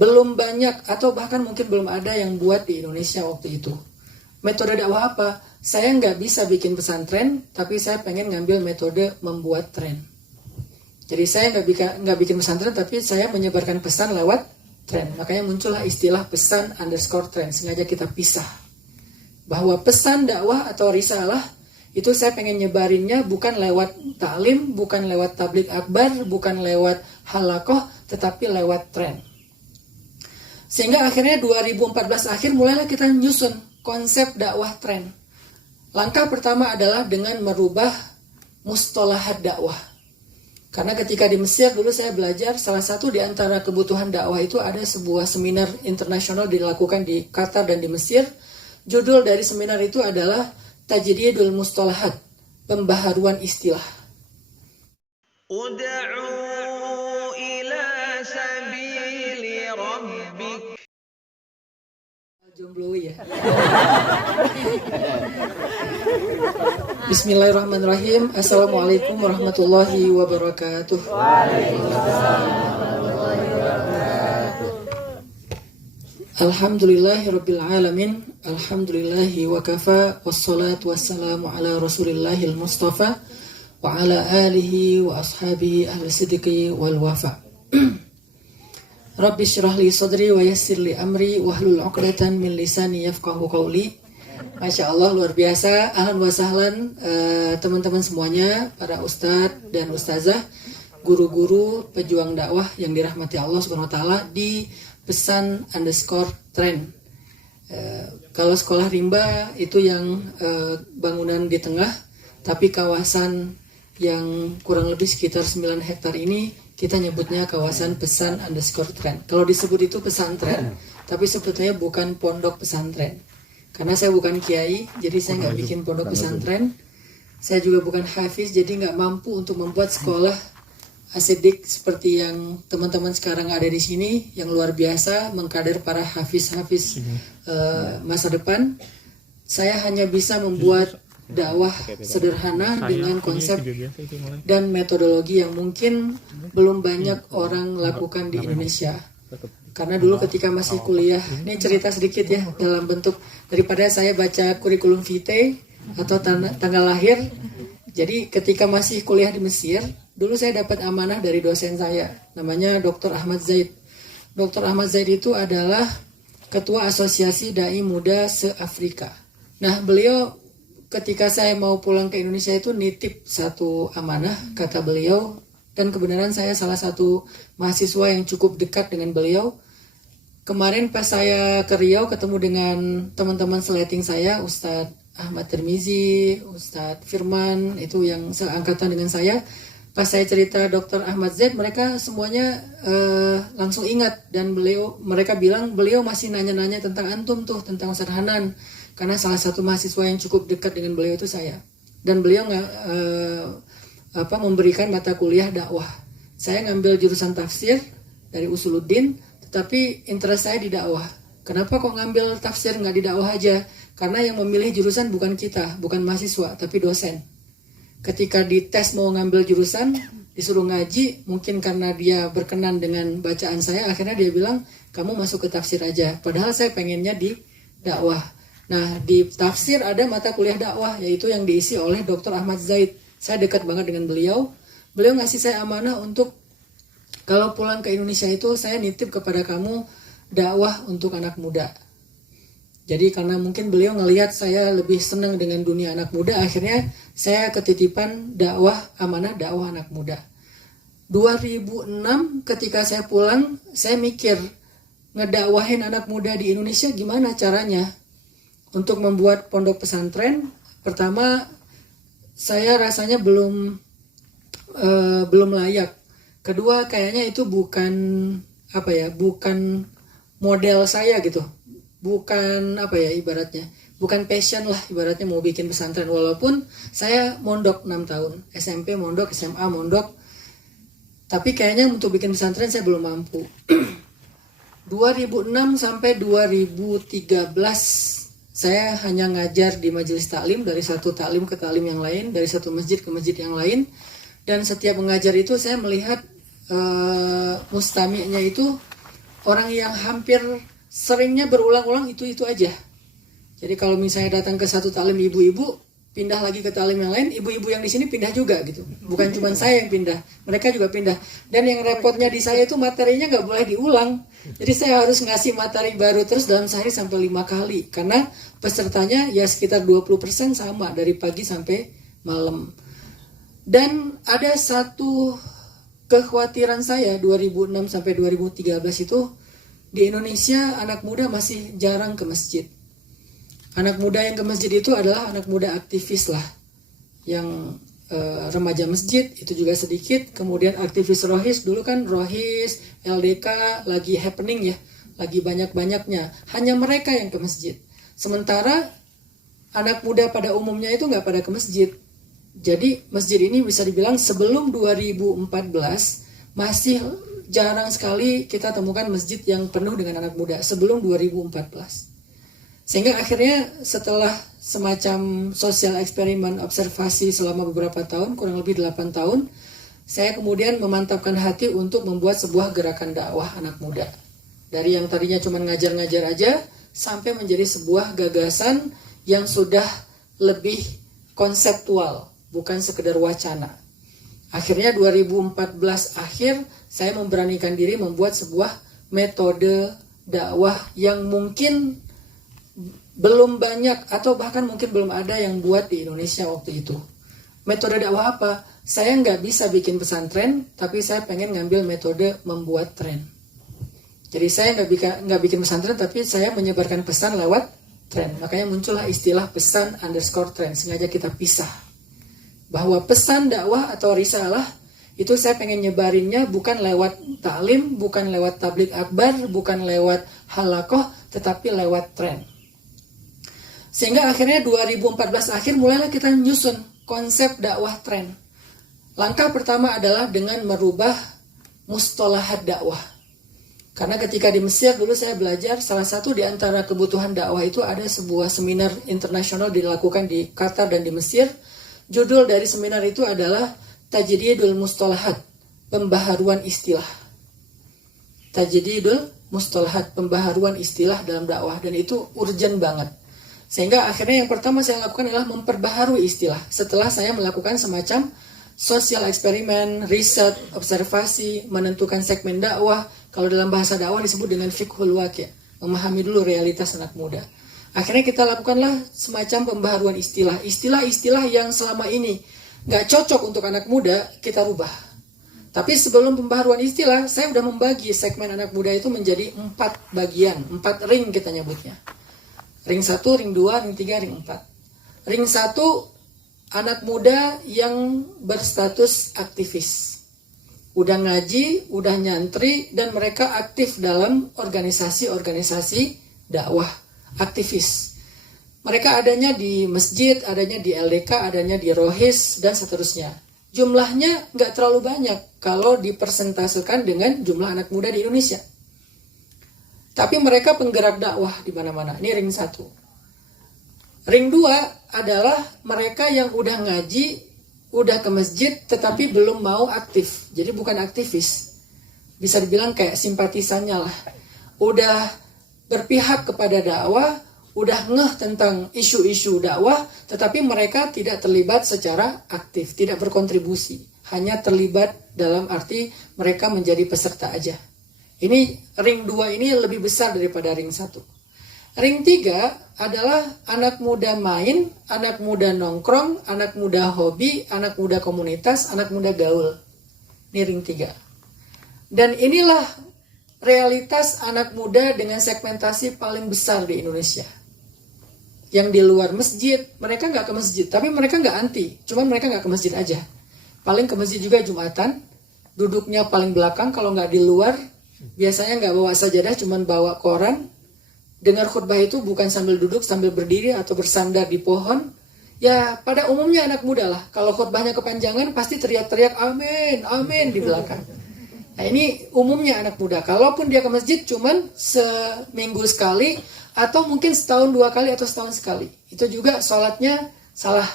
belum banyak atau bahkan mungkin belum ada yang buat di Indonesia waktu itu. Metode dakwah apa? Saya nggak bisa bikin pesantren, tapi saya pengen ngambil metode membuat tren. Jadi saya nggak bikin pesantren, tapi saya menyebarkan pesan lewat tren. Makanya muncullah istilah pesan_tren. Sengaja kita pisah. Bahwa pesan dakwah atau risalah, itu saya pengen nyebarinnya bukan lewat taklim, bukan lewat tablik akbar, bukan lewat halakoh, tetapi lewat tren. Sehingga akhirnya 2014 akhir mulailah kita nyusun konsep dakwah tren. Langkah pertama adalah dengan merubah mustalahat dakwah. Karena ketika di Mesir dulu saya belajar, salah satu di antara kebutuhan dakwah itu ada sebuah seminar internasional dilakukan di Qatar dan di Mesir. Judul dari seminar itu adalah Tajdidul Mustalahat, pembaharuan istilah. Ud'u ila sabili rabbik. Jomblo ya. Bismillahirrahmanirrahim. Assalamualaikum warahmatullahi wabarakatuh. Alhamdulillahirabbil alamin. Alhamdulillahi wa kafa. Wassalatu wassalamu ala Rasulillahil Mustafa wa ala alihi wa ashabihi ahli sidqi wal wafa. Rabbi syrah li sadri wa yassir li amri wahlul 'uqdatam min lisani yafqahu qawli. Masya Allah, luar biasa. Ahlan wa sahlan teman-teman semuanya, para ustadz dan ustazah, guru-guru, pejuang dakwah yang dirahmati Allah Subhanahu wa taala di pesan_tren. Kalau sekolah rimba itu yang bangunan di tengah, tapi kawasan yang kurang lebih sekitar 9 hektar ini kita nyebutnya kawasan pesan_tren. Kalau disebut itu pesantren, tapi sebetulnya bukan pondok pesantren. Karena saya bukan kiai, jadi saya nggak bikin pondok pesantren. Saya juga bukan hafiz, jadi nggak mampu untuk membuat sekolah asidik seperti yang teman-teman sekarang ada di sini, yang luar biasa, mengkader para hafiz-hafiz masa depan. Saya hanya bisa membuat dakwah sederhana dengan konsep dan metodologi yang mungkin belum banyak orang lakukan di Indonesia. Karena dulu ketika masih kuliah, ini cerita sedikit ya, dalam bentuk daripada saya baca kurikulum vitae atau tanggal lahir. Jadi ketika masih kuliah di Mesir, dulu saya dapat amanah dari dosen saya, namanya Dr. Ahmad Zaid. Dr. Ahmad Zaid itu adalah Ketua Asosiasi Dai Muda se-Afrika. Nah, beliau ketika saya mau pulang ke Indonesia itu nitip satu amanah, kata beliau, dan kebenaran saya salah satu mahasiswa yang cukup dekat dengan beliau. Kemarin pas saya ke Riau ketemu dengan teman-teman seleting saya, Ustadz Ahmad Tirmizi, Ustadz Firman, itu yang seangkatan dengan saya. Pas saya cerita Dr. Ahmad Zaid, mereka semuanya langsung ingat, dan mereka bilang beliau masih nanya-nanya tentang antum tuh, tentang Ustadz Hanan, karena salah satu mahasiswa yang cukup dekat dengan beliau itu saya. Dan beliau memberikan mata kuliah dakwah. Saya ngambil jurusan tafsir dari Usuluddin, tetapi interest saya di dakwah. Kenapa kok ngambil tafsir nggak di dakwah aja? Karena yang memilih jurusan bukan kita, bukan mahasiswa, tapi dosen. Ketika dites mau ngambil jurusan, disuruh ngaji, mungkin karena dia berkenan dengan bacaan saya, akhirnya dia bilang, kamu masuk ke tafsir aja. Padahal saya pengennya di dakwah. Nah, di tafsir ada mata kuliah dakwah, yaitu yang diisi oleh Dr. Ahmad Zaid. Saya dekat banget dengan beliau. Beliau ngasih saya amanah untuk kalau pulang ke Indonesia itu saya nitip kepada kamu dakwah untuk anak muda. Jadi karena mungkin beliau ngelihat saya lebih senang dengan dunia anak muda, akhirnya saya ketitipan amanah dakwah anak muda. 2006 ketika saya pulang, saya mikir ngedakwahin anak muda di Indonesia gimana caranya. Untuk membuat pondok pesantren, pertama saya rasanya belum layak. Kedua, kayaknya itu bukan model saya gitu. Bukan ibaratnya. Bukan passion lah ibaratnya mau bikin pesantren. Walaupun saya mondok 6 tahun. SMP mondok, SMA mondok. Tapi kayaknya untuk bikin pesantren saya belum mampu. 2006 sampai 2013 saya hanya ngajar di majelis taklim, dari satu taklim ke taklim yang lain, dari satu masjid ke masjid yang lain. Dan setiap mengajar itu saya melihat mustami'nya itu orang yang hampir seringnya berulang-ulang itu aja. Jadi kalau misalnya datang ke satu taklim ibu-ibu, pindah lagi ke taklim yang lain, ibu-ibu yang di sini pindah juga gitu. Bukan cuma saya yang pindah, mereka juga pindah. Dan yang repotnya di saya itu materinya nggak boleh diulang. Jadi saya harus ngasih materi baru terus dalam sehari sampai 5 kali. Karena pesertanya ya sekitar 20% sama dari pagi sampai malam. Dan ada satu kekhawatiran saya 2006 sampai 2013 itu di Indonesia anak muda masih jarang ke masjid. Anak muda yang ke masjid itu adalah anak muda aktivis lah. Yang remaja masjid itu juga sedikit. Kemudian aktivis rohis, dulu kan rohis, LDK lagi happening ya. Lagi banyak-banyaknya. Hanya mereka yang ke masjid. Sementara anak muda pada umumnya itu nggak pada ke masjid. Jadi masjid ini bisa dibilang sebelum 2014 masih jarang sekali kita temukan masjid yang penuh dengan anak muda sebelum 2014. Sehingga akhirnya setelah semacam sosial eksperimen observasi selama beberapa tahun, kurang lebih 8 tahun, saya kemudian memantapkan hati untuk membuat sebuah gerakan dakwah anak muda. Dari yang tadinya cuma ngajar-ngajar aja, sampai menjadi sebuah gagasan yang sudah lebih konseptual, bukan sekedar wacana. Akhirnya 2014 akhir, saya memberanikan diri membuat sebuah metode dakwah yang mungkin belum banyak atau bahkan mungkin belum ada yang buat di Indonesia waktu itu. Metode dakwah apa? Saya nggak bisa bikin pesantren, tapi saya pengen ngambil metode membuat tren. Jadi saya nggak bikin pesantren, tapi saya menyebarkan pesan lewat tren. Makanya muncullah istilah pesan_tren. Sengaja kita pisah. Bahwa pesan dakwah atau risalah, itu saya pengen nyebarinnya bukan lewat taklim, bukan lewat tabligh akbar, bukan lewat halakoh, tetapi lewat tren. Sehingga akhirnya 2014 akhir mulailah kita nyusun konsep dakwah tren. Langkah pertama adalah dengan merubah mustalahat dakwah. Karena ketika di Mesir dulu saya belajar, salah satu di antara kebutuhan dakwah itu ada sebuah seminar internasional dilakukan di Qatar dan di Mesir. Judul dari seminar itu adalah Tajdidul Mustalahat, pembaharuan istilah. Tajdidul Mustalahat, pembaharuan istilah dalam dakwah, dan itu urgent banget. Sehingga akhirnya yang pertama saya lakukan adalah memperbaharui istilah. Setelah saya melakukan semacam sosial eksperimen, riset, observasi, menentukan segmen dakwah. Kalau dalam bahasa dakwah disebut dengan fiqhul waqi', memahami dulu realitas anak muda. Akhirnya kita lakukanlah semacam pembaharuan istilah. Istilah-istilah yang selama ini nggak cocok untuk anak muda, kita rubah. Tapi sebelum pembaharuan istilah, saya sudah membagi segmen anak muda itu menjadi 4 bagian, 4 ring kita nyebutnya. Ring 1, ring 2, ring 3, ring 4. Ring 1, anak muda yang berstatus aktivis. Udah ngaji, udah nyantri, dan mereka aktif dalam organisasi-organisasi dakwah, aktivis. Mereka adanya di masjid, adanya di LDK, adanya di rohis, dan seterusnya. Jumlahnya nggak terlalu banyak kalau dipersentasekan dengan jumlah anak muda di Indonesia. Tapi mereka penggerak dakwah di mana-mana. Ini ring 1. Ring 2 adalah mereka yang udah ngaji, udah ke masjid, tetapi belum mau aktif. Jadi bukan aktivis. Bisa dibilang kayak simpatisannya lah. Udah berpihak kepada dakwah, udah ngeh tentang isu-isu dakwah, tetapi mereka tidak terlibat secara aktif, tidak berkontribusi. Hanya terlibat dalam arti mereka menjadi peserta aja. Ini ring 2 ini lebih besar daripada ring 1. Ring 3 adalah anak muda main, anak muda nongkrong, anak muda hobi, anak muda komunitas, anak muda gaul. Ini ring 3. Dan inilah realitas anak muda dengan segmentasi paling besar di Indonesia. Yang di luar masjid, mereka nggak ke masjid, tapi mereka nggak anti, cuman mereka nggak ke masjid aja. Paling ke masjid juga Jumatan, duduknya paling belakang, kalau nggak di luar, biasanya nggak bawa sajadah, cuman bawa koran. Dengar khutbah itu bukan sambil duduk, sambil berdiri atau bersandar di pohon. Ya pada umumnya anak muda lah. Kalau khutbahnya kepanjangan pasti teriak-teriak amin, amin di belakang. Nah ini umumnya anak muda. Kalaupun dia ke masjid cuman seminggu sekali, atau mungkin setahun 2 kali atau setahun sekali. Itu juga sholatnya salah.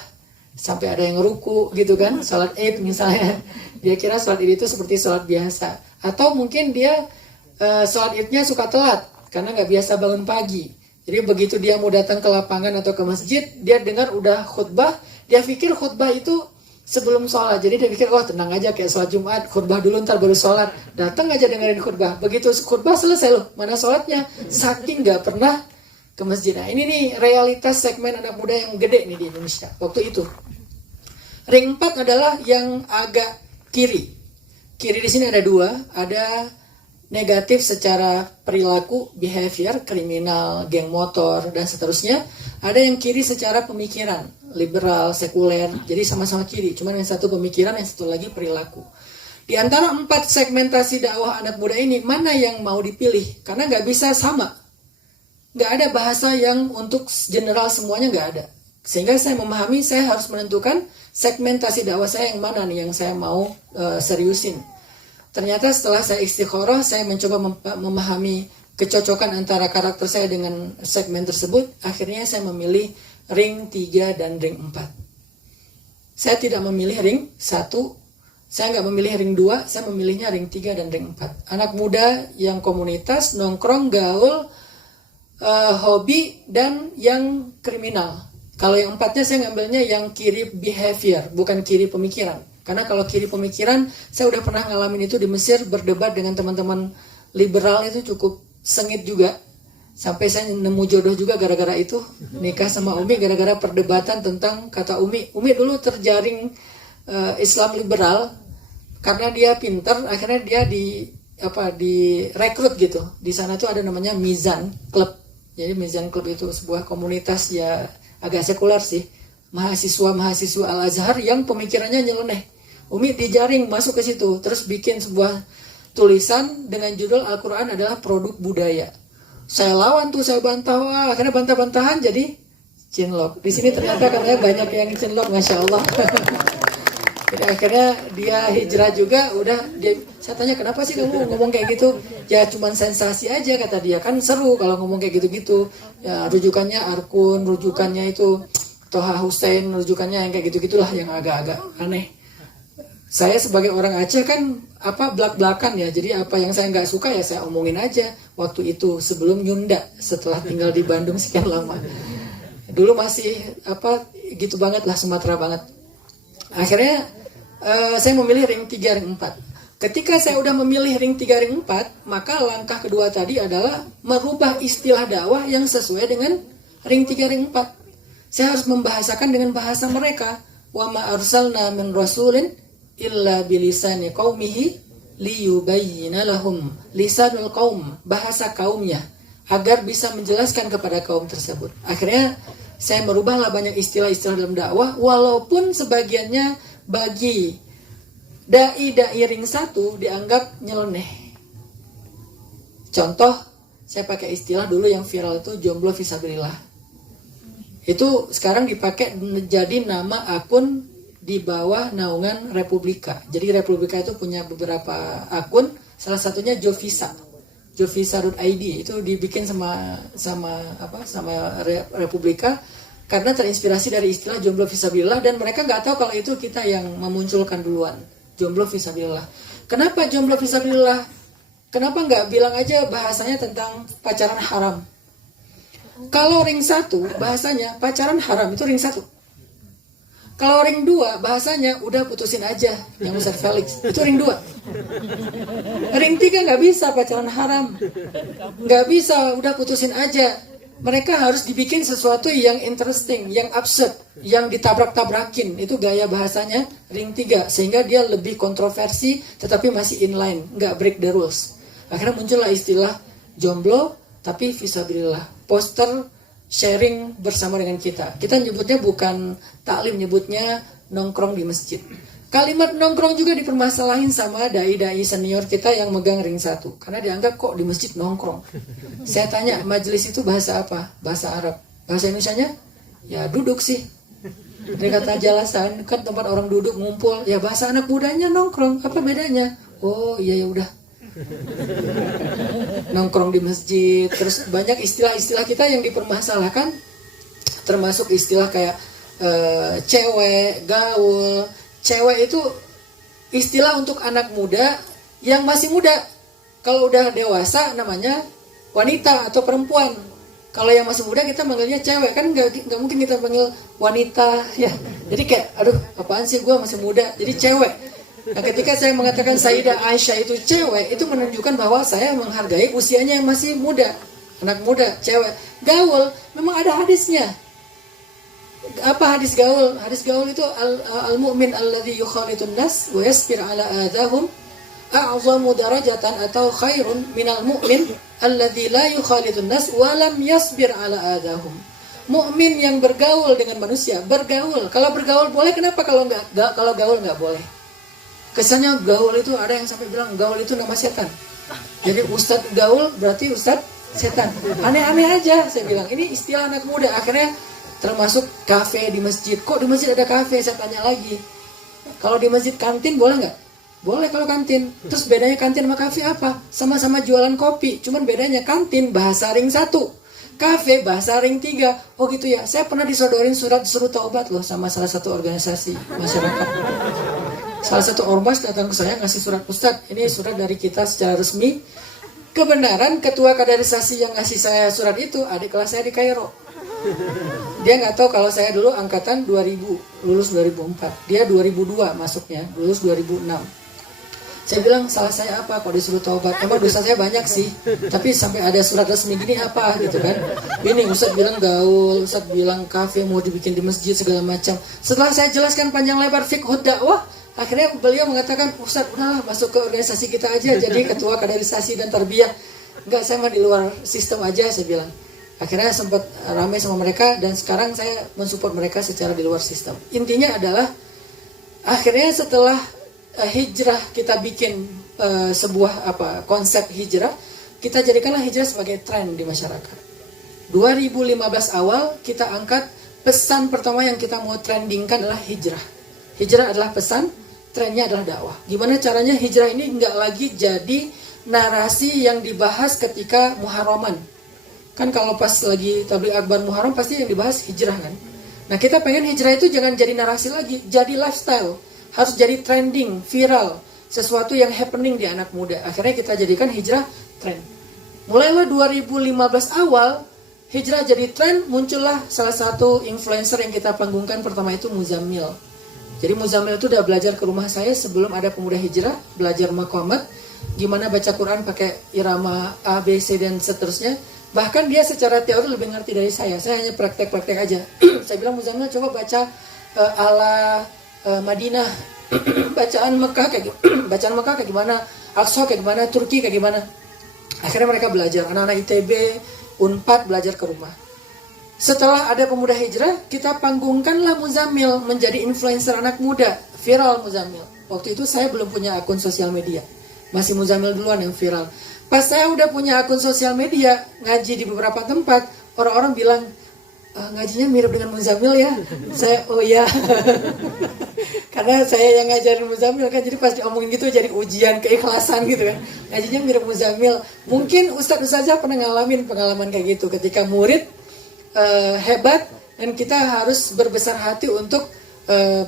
Sampai ada yang ruku gitu kan. Sholat Id misalnya. Dia kira sholat Id itu seperti sholat biasa. Atau mungkin dia sholat idnya suka telat karena nggak biasa bangun pagi. Jadi begitu dia mau datang ke lapangan atau ke masjid, dia dengar udah khutbah, dia pikir khutbah itu sebelum sholat. Jadi dia pikir, oh tenang aja kayak sholat Jumat, khutbah dulu ntar baru sholat. Datang aja dengerin khutbah. Begitu khutbah selesai loh, mana sholatnya? Saking nggak pernah ke masjid. Nah ini nih realitas segmen anak muda yang gede nih di Indonesia waktu itu. Ring 4 adalah yang agak kiri. Kiri di sini ada dua, ada negatif secara perilaku, behavior, kriminal, geng motor, dan seterusnya. Ada yang kiri secara pemikiran, liberal, sekuler, jadi sama-sama kiri. Cuman yang satu pemikiran, yang satu lagi perilaku. Di antara 4 segmentasi dakwah anak muda ini, mana yang mau dipilih? Karena nggak bisa sama. Nggak ada bahasa yang untuk general semuanya, nggak ada. Sehingga saya memahami, saya harus menentukan segmentasi dakwah saya yang mana nih yang saya mau seriusin. Ternyata setelah saya istikharah, saya mencoba memahami kecocokan antara karakter saya dengan segmen tersebut. Akhirnya saya memilih ring 3 dan ring 4. Saya tidak memilih ring 1, saya nggak memilih ring 2, saya memilihnya ring 3 dan ring 4. Anak muda yang komunitas, nongkrong, gaul, hobi, dan yang kriminal. Kalau yang 4-nya saya ngambilnya yang kiri behavior, bukan kiri pemikiran. Karena kalau kiri pemikiran, saya udah pernah ngalamin itu di Mesir, berdebat dengan teman-teman liberal itu cukup sengit juga. Sampai saya nemu jodoh juga gara-gara itu. Nikah sama Umi gara-gara perdebatan tentang kata Umi. Umi dulu terjaring Islam liberal, karena dia pinter, akhirnya dia direkrut gitu. Di sana tuh ada namanya Mizan Club. Jadi Mizan Club itu sebuah komunitas ya agak sekuler sih. Mahasiswa Al-Azhar yang pemikirannya nyeleneh. Umi dijaring masuk ke situ, terus bikin sebuah tulisan dengan judul Al-Quran adalah produk budaya. Saya lawan tuh, saya bantah, wah, akhirnya bantah-bantahan jadi cinlok. Di sini ternyata katanya banyak yang cinlok, masya Allah. Jadi akhirnya dia hijrah juga, saya tanya kenapa sih kamu ngomong kayak gitu? Ya cuman sensasi aja kata dia, kan seru kalau ngomong kayak gitu-gitu. Ya rujukannya Arkun, rujukannya itu Toha Hussein, rujukannya yang kayak gitu-gitulah yang agak-agak aneh. Saya sebagai orang Aceh kan belak-belakan ya, jadi apa yang saya nggak suka ya saya omongin aja waktu itu sebelum nyunda setelah tinggal di Bandung sekian lama. Dulu masih gitu banget lah, Sumatera banget. Akhirnya saya memilih ring 3, ring 4. Ketika saya udah memilih ring 3, ring 4, maka langkah kedua tadi adalah merubah istilah dakwah yang sesuai dengan ring 3, ring 4. Saya harus membahasakan dengan bahasa mereka. Wa ma arsalna min rasulin illa bilisani qaumihi liyubayyina lahum, lisanul qaum, bahasa kaumnya, agar bisa menjelaskan kepada kaum tersebut. Akhirnya saya merubahlah banyak istilah-istilah dalam dakwah, walaupun sebagiannya bagi dai ring 1 dianggap nyeleneh. Contoh, saya pakai istilah dulu yang viral itu jomblo fisabilillah. Itu sekarang dipakai menjadi nama akun di bawah naungan Republika. Jadi Republika itu punya beberapa akun, salah satunya Jovisa, jovisa.id, itu dibikin sama Republika karena terinspirasi dari istilah jomblo fisabilillah, dan mereka nggak tahu kalau itu kita yang memunculkan duluan jomblo fisabilillah. Kenapa jomblo fisabilillah? Kenapa nggak bilang aja bahasanya tentang pacaran haram? Kalau ring 1 bahasanya pacaran haram itu ring 1. Kalau ring 2 bahasanya udah putusin aja yang Ustaz Felix, itu ring 2. Ring 3 nggak bisa pacaran haram, nggak bisa, udah putusin aja. Mereka harus dibikin sesuatu yang interesting, yang absurd, yang ditabrak-tabrakin. Itu gaya bahasanya ring 3, sehingga dia lebih kontroversi tetapi masih inline, nggak break the rules. Akhirnya muncullah istilah jomblo tapi fisabilillah, poster sharing bersama dengan kita. Kita nyebutnya bukan taklim, nyebutnya nongkrong di masjid. Kalimat nongkrong juga dipermasalahin sama dai-dai senior kita yang megang ring 1. Karena dianggap kok di masjid nongkrong. Saya tanya, majelis itu bahasa apa? Bahasa Arab. Bahasa Indonesianya? Ya duduk sih. Dari kata jalasan, kan tempat orang duduk ngumpul. Ya bahasa anak mudanya nongkrong. Apa bedanya? Oh iya ya udah. Nongkrong di masjid. Terus banyak istilah-istilah kita yang dipermasalahkan, termasuk istilah kayak cewek, gaul. Cewek itu istilah untuk anak muda yang masih muda. Kalau udah dewasa namanya wanita atau perempuan. Kalau yang masih muda kita manggilnya cewek, kan nggak mungkin kita panggil wanita ya. Jadi kayak aduh apaan sih gue masih muda, jadi cewek. Nah ketika saya mengatakan Sayyidah Aisyah itu cewek, itu menunjukkan bahwa saya menghargai usianya yang masih muda, anak muda, cewek. Gaul memang ada hadisnya. Apa hadis gaul? Hadis gaul itu al-mu'min alladhi yukhalitun nas wa yasbir ala adahum a'zamu darajatan atau khairun minal mu'min alladzi la yukhalitun nas wa lam yasbir ala adahum. Mukmin yang bergaul dengan manusia, bergaul. Kalau bergaul boleh, kenapa kalau gaul enggak boleh? Kesannya gaul itu ada yang sampai bilang gaul itu nama setan. Jadi ustadz gaul berarti ustadz setan. Aneh-aneh aja saya bilang. Ini istilah anak muda. Akhirnya termasuk kafe di masjid. Kok di masjid ada kafe? Saya tanya lagi. Kalau di masjid kantin boleh nggak? Boleh kalau kantin. Terus bedanya kantin sama kafe apa? Sama-sama jualan kopi. Cuman bedanya kantin bahasa ring 1. Kafe bahasa ring 3. Oh gitu ya. Saya pernah disodorin surat disuruh taubat loh sama salah satu organisasi masyarakat. Salah satu ormas datang ke saya ngasih surat, Ustadz, ini surat dari kita secara resmi. Kebenaran ketua kaderisasi yang ngasih saya surat itu adik kelas saya di Kairo. Dia nggak tahu kalau saya dulu angkatan 2000, lulus 2004. Dia 2002 masuknya, lulus 2006. Saya bilang salah saya apa kalau disuruh taubat? Emang dosa saya banyak sih, tapi sampai ada surat resmi gini apa gitu kan? Ini Ustadz bilang gaul, Ustadz bilang kafe mau dibikin di masjid segala macam. Setelah saya jelaskan panjang lebar fiqh dakwah, akhirnya beliau mengatakan, Ustadz udahlah masuk ke organisasi kita aja jadi ketua kaderisasi dan tarbiyah. Enggak, saya mah di luar sistem aja, saya bilang. Akhirnya sempat ramai sama mereka dan sekarang saya mensupport mereka secara di luar sistem. Intinya adalah akhirnya setelah hijrah kita bikin sebuah konsep hijrah, kita jadikanlah hijrah sebagai tren di masyarakat. 2015 awal kita angkat pesan pertama yang kita mau trendingkan adalah hijrah. Hijrah adalah pesan, trennya adalah dakwah. Gimana caranya hijrah ini nggak lagi jadi narasi yang dibahas ketika Muharraman. Kan kalau pas lagi tabligh akbar Muharram pasti yang dibahas hijrah kan. Nah kita pengen hijrah itu jangan jadi narasi lagi, jadi lifestyle. Harus jadi trending, viral, sesuatu yang happening di anak muda. Akhirnya kita jadikan hijrah tren. Mulailah 2015 awal, hijrah jadi tren, muncullah salah satu influencer yang kita panggungkan pertama itu Muzammil. Jadi Muzammil itu udah belajar ke rumah saya sebelum ada pemuda hijrah, belajar maqamat, gimana baca Quran pakai irama A, B, C, dan seterusnya. Bahkan dia secara teori lebih ngerti dari saya hanya praktek-praktek aja. Saya bilang Muzammil coba baca ala Madinah, bacaan Mekah kayak gimana, Aqsa kayak gimana, Turki kayak gimana. Akhirnya mereka belajar, anak-anak ITB, Unpad belajar ke rumah. Setelah ada pemuda hijrah, kita panggungkanlah Muzammil menjadi influencer anak muda, viral Muzammil. Waktu itu saya belum punya akun sosial media, masih Muzammil duluan yang viral. Pas saya udah punya akun sosial media, ngaji di beberapa tempat, orang-orang bilang, ngajinya mirip dengan Muzammil ya. Saya, oh ya. Karena saya yang ngajarin Muzammil kan, jadi pas diomongin gitu jadi ujian keikhlasan gitu kan. Ngajinya mirip Muzammil. Mungkin ustaz-ustazah pernah ngalamin pengalaman kayak gitu. Ketika murid hebat dan kita harus berbesar hati untuk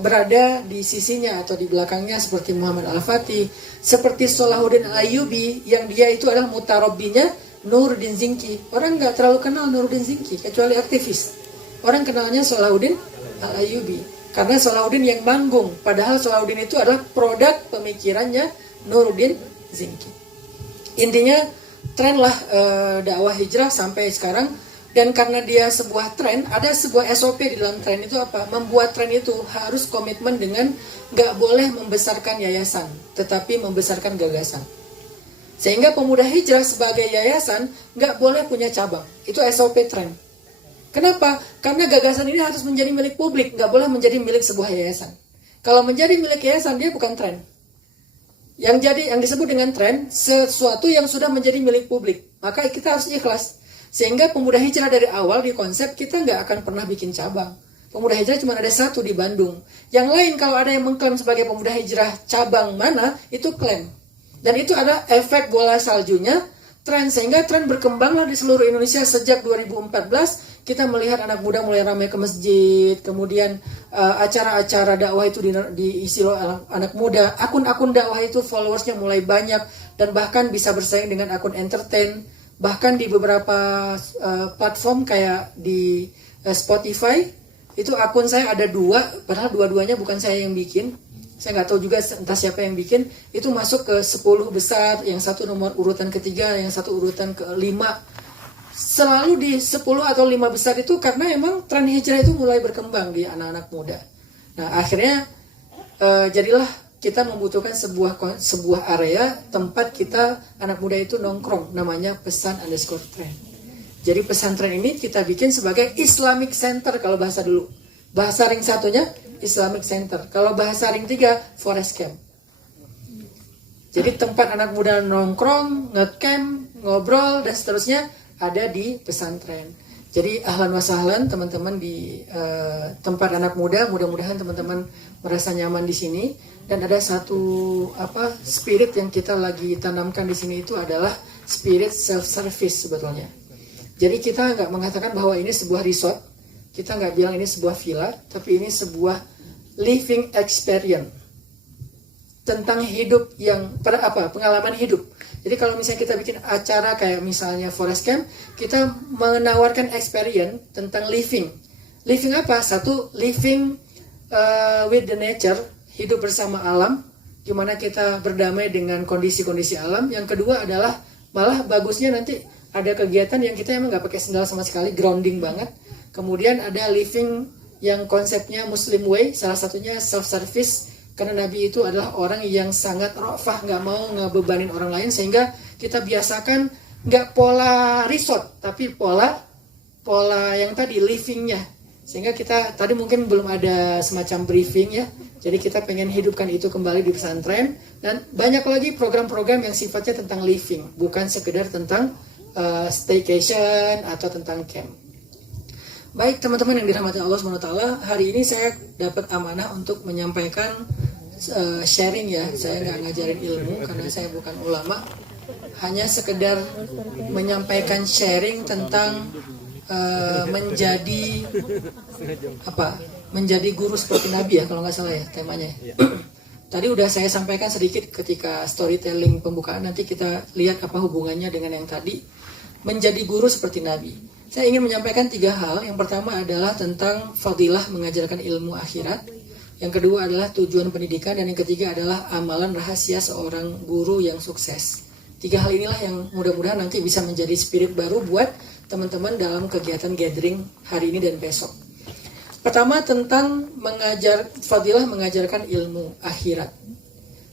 berada di sisinya atau di belakangnya, seperti Muhammad Al-Fatih, seperti Salahuddin Al-Ayyubi yang dia itu adalah mutarabbinya Nuruddin Zinki. Orang nggak terlalu kenal Nuruddin Zinki kecuali aktivis. Orang kenalnya Salahuddin Al-Ayyubi karena Salahuddin yang manggung, padahal Salahuddin itu adalah produk pemikirannya Nuruddin Zinki. Intinya tren lah dakwah hijrah sampai sekarang. Dan karena dia sebuah tren, ada sebuah SOP di dalam tren itu apa? Membuat tren itu harus komitmen dengan nggak boleh membesarkan yayasan, tetapi membesarkan gagasan. Sehingga pemuda hijrah sebagai yayasan nggak boleh punya cabang. Itu SOP tren. Kenapa? Karena gagasan ini harus menjadi milik publik, nggak boleh menjadi milik sebuah yayasan. Kalau menjadi milik yayasan, dia bukan tren. Yang disebut dengan tren, sesuatu yang sudah menjadi milik publik. Maka kita harus ikhlas. Sehingga pemuda hijrah dari awal di konsep kita nggak akan pernah bikin cabang. Pemuda hijrah cuma ada satu di Bandung. Yang lain kalau ada yang mengklaim sebagai pemuda hijrah cabang mana, itu klaim. Dan itu ada efek bola saljunya, tren. Sehingga tren berkembanglah di seluruh Indonesia sejak 2014. kita melihat anak muda mulai ramai ke masjid, kemudian acara-acara dakwah itu diisi oleh anak muda, akun-akun dakwah itu followersnya mulai banyak, dan bahkan bisa bersaing dengan akun entertain, bahkan di beberapa platform kayak di Spotify, itu akun saya ada 2, padahal dua-duanya bukan saya yang bikin, saya nggak tahu juga entah siapa yang bikin, itu masuk ke 10 besar, yang satu nomor urutan ketiga, yang satu urutan ke-5, selalu di 10 atau 5 besar itu karena emang tren hijrah itu mulai berkembang di anak-anak muda. Nah akhirnya jadilah kita membutuhkan sebuah area tempat kita anak muda itu nongkrong, namanya pesan_tren. Jadi pesantren ini kita bikin sebagai Islamic Center kalau bahasa dulu. Bahasa ring satunya Islamic Center. Kalau bahasa ring 3 Forest Camp. Jadi tempat anak muda nongkrong, ngecamp, ngobrol dan seterusnya ada di pesantren. Jadi ahlan wa sahlan teman-teman di tempat anak muda, mudah-mudahan teman-teman merasa nyaman di sini. Dan ada satu spirit yang kita lagi tanamkan di sini itu adalah spirit self-service sebetulnya. Jadi kita nggak mengatakan bahwa ini sebuah resort, kita nggak bilang ini sebuah villa, tapi ini sebuah living experience tentang hidup yang pengalaman hidup. Jadi kalau misalnya kita bikin acara kayak misalnya Forest Camp, kita menawarkan experience tentang living. Living apa? Satu, living with the nature, hidup bersama alam, gimana kita berdamai dengan kondisi-kondisi alam. Yang kedua adalah malah bagusnya nanti ada kegiatan yang kita emang nggak pakai sendal sama sekali, grounding banget. Kemudian ada living yang konsepnya Muslim way, salah satunya self-service. Karena Nabi itu adalah orang yang sangat rofah, nggak mau ngebebanin orang lain, sehingga kita biasakan nggak pola resort, tapi pola yang tadi livingnya. Sehingga kita tadi mungkin belum ada semacam briefing ya, jadi kita pengen hidupkan itu kembali di pesantren, dan banyak lagi program-program yang sifatnya tentang living, bukan sekedar tentang staycation atau tentang camp. Baik teman-teman yang dirahmati Allah SWT, hari ini saya dapat amanah untuk menyampaikan sharing ya. Saya nggak ngajarin ilmu karena saya bukan ulama, hanya sekedar menyampaikan sharing tentang menjadi guru seperti Nabi ya, kalau nggak salah ya temanya. Tadi udah saya sampaikan sedikit ketika storytelling pembukaan, nanti kita lihat apa hubungannya dengan yang tadi. Menjadi guru seperti Nabi. Saya ingin menyampaikan 3 hal. Yang pertama adalah tentang fadilah mengajarkan ilmu akhirat. Yang kedua adalah tujuan pendidikan. Dan yang ketiga adalah amalan rahasia seorang guru yang sukses. 3 hal inilah yang mudah-mudahan nanti bisa menjadi spirit baru buat teman-teman dalam kegiatan gathering hari ini dan besok. Pertama tentang fadilah mengajarkan ilmu akhirat.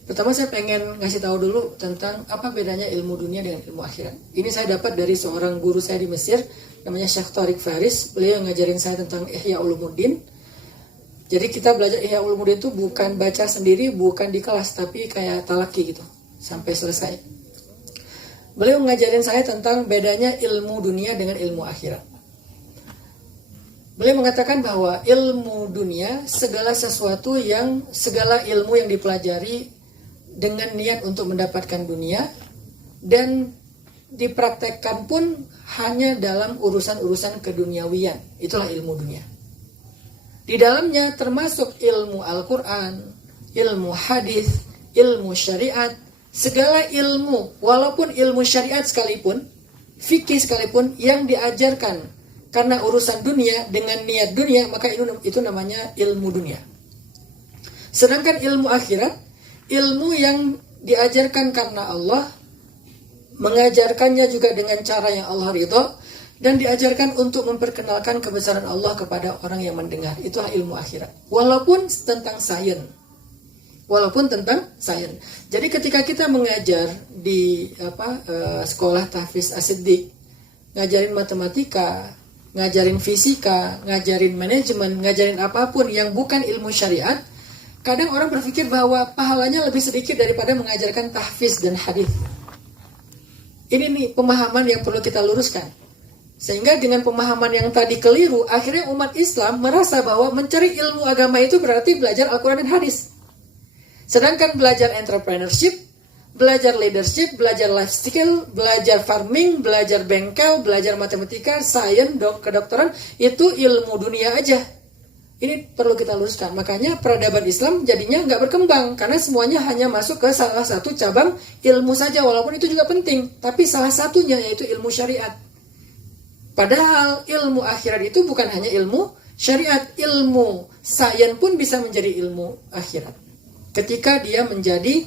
Pertama saya pengen ngasih tahu dulu tentang apa bedanya ilmu dunia dengan ilmu akhirat. Ini saya dapat dari seorang guru saya di Mesir, namanya Syekh Tariq Faris. Beliau ngajarin saya tentang Ihya Ulumuddin. Jadi kita belajar Ihya Ulumuddin itu bukan baca sendiri, bukan di kelas, tapi kayak talaki gitu, sampai selesai. Beliau ngajarin saya tentang bedanya ilmu dunia dengan ilmu akhirat. Beliau mengatakan bahwa ilmu dunia, segala ilmu yang dipelajari dengan niat untuk mendapatkan dunia, dan dipraktekkan pun hanya dalam urusan-urusan keduniawian. Itulah ilmu dunia. Di dalamnya termasuk ilmu Al-Quran, ilmu hadis, ilmu syariat, segala ilmu, walaupun ilmu syariat sekalipun, fikih sekalipun, yang diajarkan karena urusan dunia dengan niat dunia, maka itu namanya ilmu dunia. Sedangkan ilmu akhirat, ilmu yang diajarkan karena Allah, mengajarkannya juga dengan cara yang Allah ridho, dan diajarkan untuk memperkenalkan kebesaran Allah kepada orang yang mendengar. Itulah ilmu akhirat. Walaupun tentang sains. Jadi ketika kita mengajar di sekolah Tahfiz As-Siddiq, ngajarin matematika, ngajarin fisika, ngajarin manajemen, ngajarin apapun yang bukan ilmu syariat, kadang orang berpikir bahwa pahalanya lebih sedikit daripada mengajarkan tahfiz dan hadis. Ini nih pemahaman yang perlu kita luruskan. Sehingga dengan pemahaman yang tadi keliru, akhirnya umat Islam merasa bahwa mencari ilmu agama itu berarti belajar Al-Quran dan hadis. Sedangkan belajar entrepreneurship, belajar leadership, belajar life skill, belajar farming, belajar bengkel, belajar matematika, sains, kedokteran, itu ilmu dunia aja. Ini perlu kita luruskan. Makanya peradaban Islam jadinya nggak berkembang karena semuanya hanya masuk ke salah satu cabang ilmu saja, walaupun itu juga penting. Tapi salah satunya yaitu ilmu syariat. Padahal ilmu akhirat itu bukan hanya ilmu syariat, ilmu sains pun bisa menjadi ilmu akhirat. Ketika dia menjadi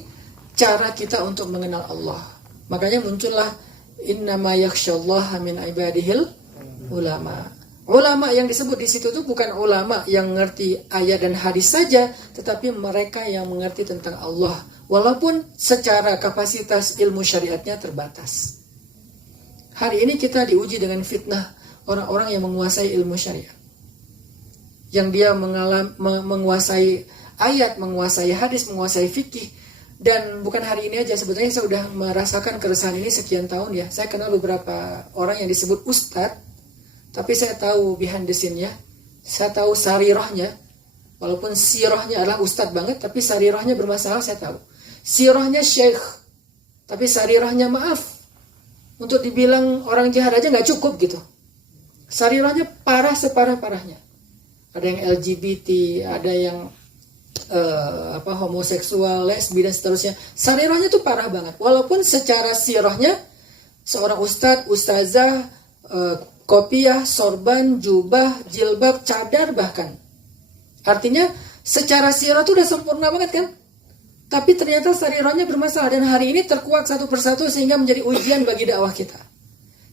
cara kita untuk mengenal Allah. Makanya muncullah innama yakhsyallaha min ibadihil ulama. Ulama yang disebut di situ itu bukan ulama yang mengerti ayat dan hadis saja, tetapi mereka yang mengerti tentang Allah, walaupun secara kapasitas ilmu syariatnya terbatas. Hari ini kita diuji dengan fitnah orang-orang yang menguasai ilmu syariat, yang dia menguasai ayat, menguasai hadis, menguasai fikih. Dan bukan hari ini aja, sebetulnya saya sudah merasakan keresahan ini sekian tahun ya. Saya kenal beberapa orang yang disebut ustadz, tapi saya tahu behind the scene-nya, saya tahu sarirahnya, walaupun sirahnya adalah ustadz banget, tapi sarirahnya bermasalah, saya tahu. Sirahnya syekh, tapi sarirahnya maaf, untuk dibilang orang jahat aja nggak cukup gitu. Sarirahnya parah separah-parahnya. Ada yang LGBT, ada yang homoseksual, lesbi dan seterusnya. Sarirahnya tuh parah banget. Walaupun secara sirahnya seorang ustadz, ustazah, kopiah, sorban, jubah, jilbab, cadar bahkan. Artinya secara sirah itu udah sempurna banget kan? Tapi ternyata sarirahnya bermasalah dan hari ini terkuak satu persatu sehingga menjadi ujian bagi dakwah kita.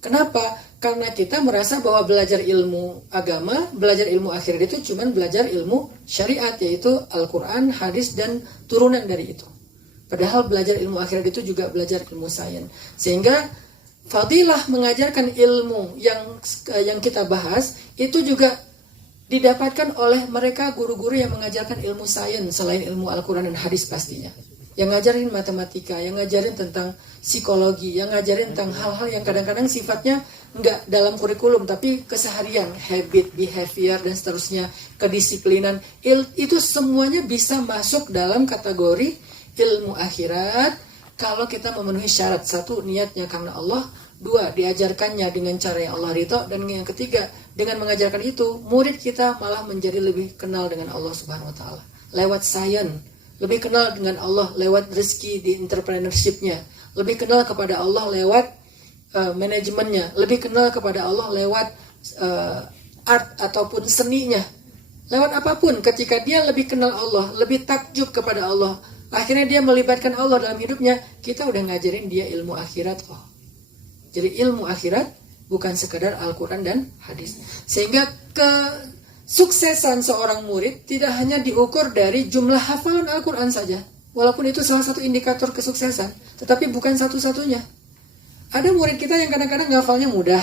Kenapa? Karena kita merasa bahwa belajar ilmu agama, belajar ilmu akhirat itu cuma belajar ilmu syariat, yaitu Al-Quran, hadis, dan turunan dari itu. Padahal belajar ilmu akhirat itu juga belajar ilmu sains. Sehingga fadilah mengajarkan ilmu yang kita bahas itu juga didapatkan oleh mereka guru-guru yang mengajarkan ilmu sains selain ilmu Al-Quran dan hadis pastinya. Yang ngajarin matematika, yang ngajarin tentang psikologi, yang ngajarin tentang hal-hal yang kadang-kadang sifatnya nggak dalam kurikulum tapi keseharian, habit, behavior dan seterusnya, kedisiplinan. Itu semuanya bisa masuk dalam kategori ilmu akhirat kalau kita memenuhi syarat. Satu, niatnya karena Allah. Dua, diajarkannya dengan cara yang Allah ridho. Dan yang ketiga, dengan mengajarkan itu, murid kita malah menjadi lebih kenal dengan Allah Subhanahu Wa Taala lewat sains, lebih kenal dengan Allah lewat rezeki di entrepreneurship-nya, lebih kenal kepada Allah lewat manajemennya, lebih kenal kepada Allah lewat art ataupun seninya, lewat apapun. Ketika dia lebih kenal Allah, lebih takjub kepada Allah, akhirnya dia melibatkan Allah dalam hidupnya, kita udah ngajarin dia ilmu akhirat loh. Jadi ilmu akhirat bukan sekadar Al-Quran dan hadis. Sehingga kesuksesan seorang murid tidak hanya diukur dari jumlah hafalan Al-Quran saja, walaupun itu salah satu indikator kesuksesan, tetapi bukan satu-satunya. Ada murid kita yang kadang-kadang ngafalnya mudah,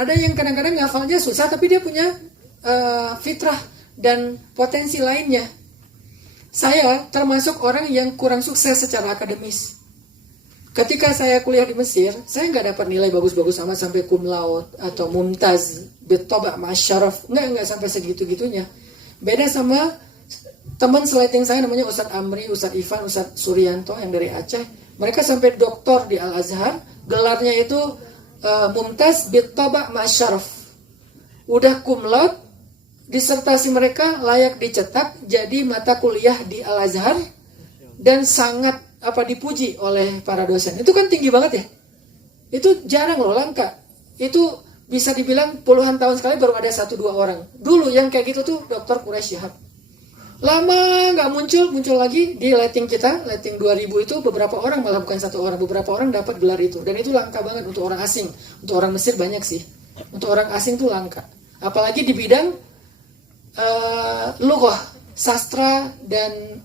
ada yang kadang-kadang ngafalnya susah, tapi dia punya fitrah dan potensi lainnya. Saya termasuk orang yang kurang sukses secara akademis. Ketika saya kuliah di Mesir, saya nggak dapat nilai bagus-bagus amat sampai cum laude atau mumtaz, bitobak masyaraf, nggak sampai segitu-gitunya. Beda sama teman seleting saya namanya Ustadz Amri, Ustadz Ivan, Ustadz Suryanto yang dari Aceh. Mereka sampai doktor di Al-Azhar, gelarnya itu mumtaz bitobak masyaraf. Udah cum laude, disertasi mereka layak dicetak jadi mata kuliah di Al-Azhar dan sangat dipuji oleh para dosen. Itu kan tinggi banget ya. Itu jarang loh, langka. Itu bisa dibilang puluhan tahun sekali baru ada 1-2 orang. Dulu yang kayak gitu tuh Dr. Quraish Shihab. Lama nggak muncul lagi di letting kita, letting 2000 itu beberapa orang, malah bukan 1 orang, beberapa orang dapat gelar itu. Dan itu langka banget untuk orang asing. Untuk orang Mesir banyak sih. Untuk orang asing tuh langka. Apalagi di bidang lughah, sastra dan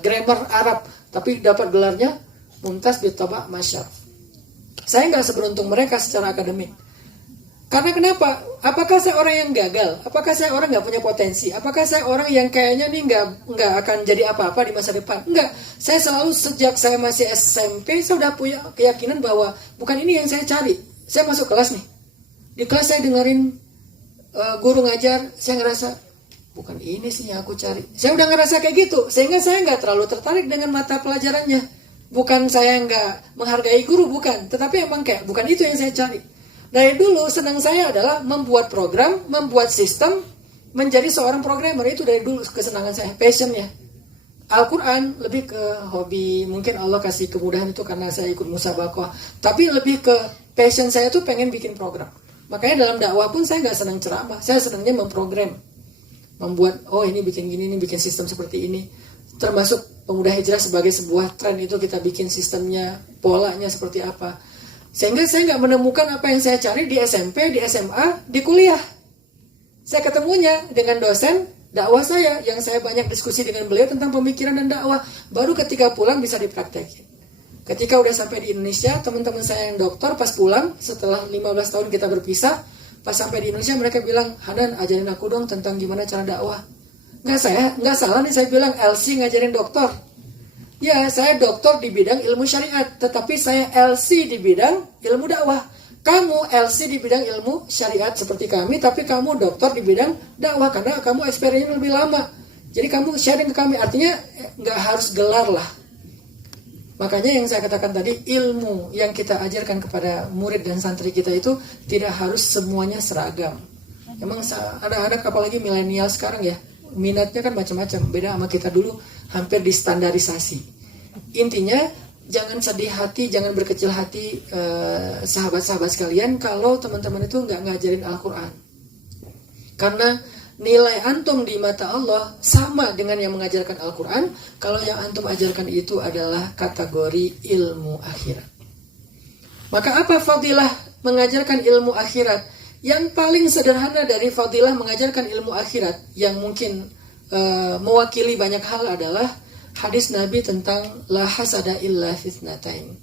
grammar Arab, tapi dapat gelarnya mumtaz bitobak masyaraf. Saya nggak seberuntung mereka secara akademik. Karena kenapa? Apakah saya orang yang gagal? Apakah saya orang nggak punya potensi? Apakah saya orang yang kayaknya nih nggak akan jadi apa-apa di masa depan? Enggak. Saya selalu sejak saya masih SMP saya udah punya keyakinan bahwa bukan ini yang saya cari. Saya masuk kelas nih. Di kelas saya dengerin guru ngajar, saya ngerasa bukan ini sih yang aku cari. Saya udah ngerasa kayak gitu, sehingga saya nggak terlalu tertarik dengan mata pelajarannya. Bukan saya nggak menghargai guru, bukan. Tetapi emang kayak bukan itu yang saya cari. Dari dulu senang saya adalah membuat program, membuat sistem, menjadi seorang programmer. Itu dari dulu kesenangan saya, passionnya. Al-Quran lebih ke hobi. Mungkin Allah kasih kemudahan itu karena saya ikut musabaqah. Tapi lebih ke passion saya tuh pengen bikin program. Makanya dalam dakwah pun saya nggak senang ceramah. Saya senangnya memprogram. Membuat, oh ini bikin gini, ini bikin sistem seperti ini. Termasuk pemuda hijrah sebagai sebuah tren itu kita bikin sistemnya, polanya seperti apa. Sehingga saya nggak menemukan apa yang saya cari di SMP, di SMA, di kuliah. Saya ketemunya dengan dosen dakwah saya, yang saya banyak diskusi dengan beliau tentang pemikiran dan dakwah. Baru ketika pulang bisa dipraktekin. Ketika udah sampai di Indonesia, teman-teman saya yang dokter pas pulang, setelah 15 tahun kita berpisah, pas sampai di Indonesia mereka bilang, Hanan ajarin aku dong tentang gimana cara dakwah. Nggak salah nih saya bilang LC ngajarin dokter. Ya, saya dokter di bidang ilmu syariat, tetapi saya LC di bidang ilmu dakwah. Kamu LC di bidang ilmu syariat seperti kami, tapi kamu dokter di bidang dakwah karena kamu experience lebih lama. Jadi kamu sharing ke kami, artinya nggak harus gelar lah. Makanya yang saya katakan tadi, ilmu yang kita ajarkan kepada murid dan santri kita itu tidak harus semuanya seragam. Emang anak-anak apalagi milenial sekarang ya, minatnya kan macam-macam, beda sama kita dulu, hampir distandarisasi. Intinya jangan sedih hati, jangan berkecil hati sahabat-sahabat sekalian kalau teman-teman itu nggak ngajarin Al-Quran. Karena nilai antum di mata Allah sama dengan yang mengajarkan Al-Quran kalau yang antum ajarkan itu adalah kategori ilmu akhirat. Maka apa fadilah mengajarkan ilmu akhirat? Yang paling sederhana dari fadilah mengajarkan ilmu akhirat yang mungkin mewakili banyak hal adalah hadis Nabi tentang la hasada illa fitnatain.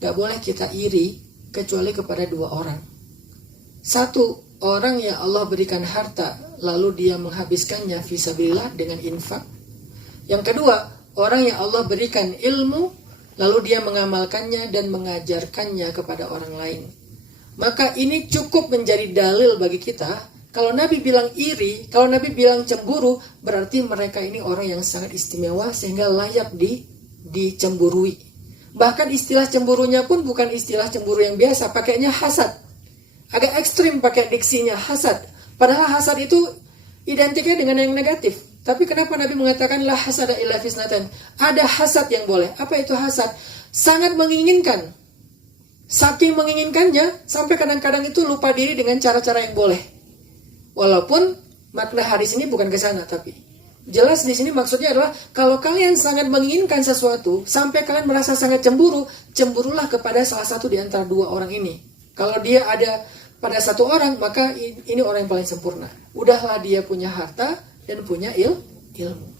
Gak boleh kita iri kecuali kepada dua orang. Satu, orang yang Allah berikan harta lalu dia menghabiskannya fisabilillah dengan infak. Yang kedua, orang yang Allah berikan ilmu lalu dia mengamalkannya dan mengajarkannya kepada orang lain. Maka ini cukup menjadi dalil bagi kita. Kalau Nabi bilang iri, kalau Nabi bilang cemburu, berarti mereka ini orang yang sangat istimewa sehingga layak dicemburui. Bahkan istilah cemburunya pun bukan istilah cemburu yang biasa, pakainya hasad. Agak ekstrim pakai diksinya hasad. Padahal hasad itu identiknya dengan yang negatif. Tapi kenapa Nabi mengatakan la hasada illa fisnatan? Ada hasad yang boleh. Apa itu hasad? Sangat menginginkan. Saking menginginkannya sampai kadang-kadang itu lupa diri dengan cara-cara yang boleh. Walaupun makna hadis ini bukan ke sana, tapi jelas di sini maksudnya adalah kalau kalian sangat menginginkan sesuatu sampai kalian merasa sangat cemburu, cemburulah kepada salah satu di antara dua orang ini. Kalau dia ada pada satu orang, maka ini orang yang paling sempurna. Udahlah dia punya harta dan punya ilmu.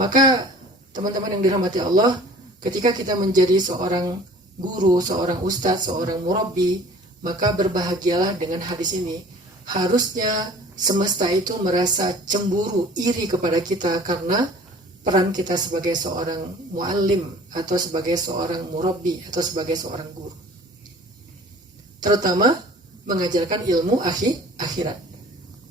Maka teman-teman yang dirahmati Allah, ketika kita menjadi seorang guru, seorang ustadz, seorang murabbi, maka berbahagialah dengan hadis ini. Harusnya semesta itu merasa cemburu, iri kepada kita karena peran kita sebagai seorang muallim atau sebagai seorang murabbi atau sebagai seorang guru. Terutama mengajarkan ilmu akhirat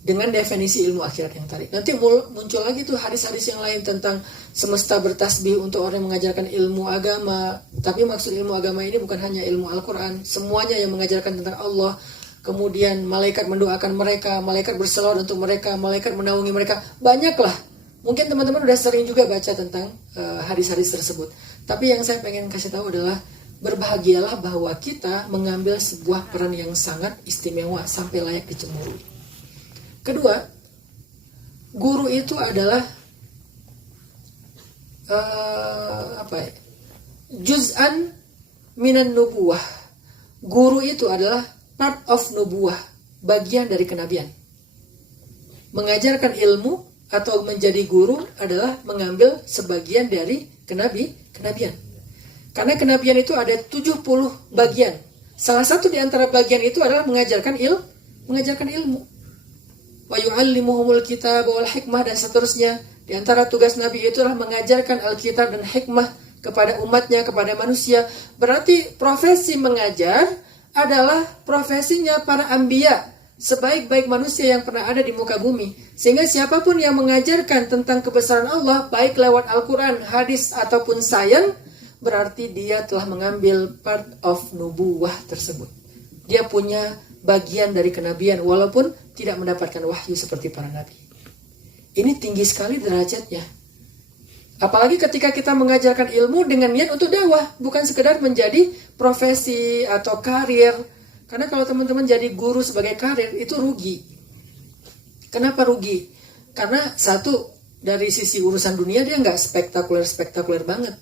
dengan definisi ilmu akhirat yang tadi. Nanti muncul lagi tuh hadis-hadis yang lain tentang semesta bertasbih untuk orang yang mengajarkan ilmu agama. Tapi maksud ilmu agama ini bukan hanya ilmu Al-Quran, semuanya yang mengajarkan tentang Allah. Kemudian malaikat mendoakan mereka, malaikat berselawat untuk mereka, malaikat menaungi mereka. Banyaklah. Mungkin teman-teman udah sering juga baca tentang hadis-hadis tersebut. Tapi yang saya pengen kasih tahu adalah berbahagialah bahwa kita mengambil sebuah peran yang sangat istimewa sampai layak dicemburui. Kedua, guru itu adalah juz'an minan nubuwah. Guru itu adalah part of nubuwah, bagian dari kenabian. Mengajarkan ilmu atau menjadi guru adalah mengambil sebagian dari kenabian. Karena kenabian itu ada 70 bagian. Salah satu di antara bagian itu adalah mengajarkan ilmu. Wa yu'allimuhumul kitab wal hikmah dan seterusnya. Di antara tugas Nabi itu adalah mengajarkan Alkitab dan hikmah kepada umatnya, kepada manusia. Berarti profesi mengajar adalah profesinya para anbiya. sebaik-baik manusia yang pernah ada di muka bumi. Sehingga siapapun yang mengajarkan tentang kebesaran Allah, baik lewat Al-Quran, hadis, ataupun sains, berarti dia telah mengambil part of nubuwah tersebut. Dia punya bagian dari kenabian, walaupun tidak mendapatkan wahyu seperti para nabi. Ini tinggi sekali derajatnya. Apalagi ketika kita mengajarkan ilmu dengan niat untuk dakwah, bukan sekedar menjadi profesi atau karir. Karena kalau teman-teman jadi guru sebagai karir, itu rugi. Kenapa rugi? Karena satu, dari sisi urusan dunia dia nggak spektakuler banget.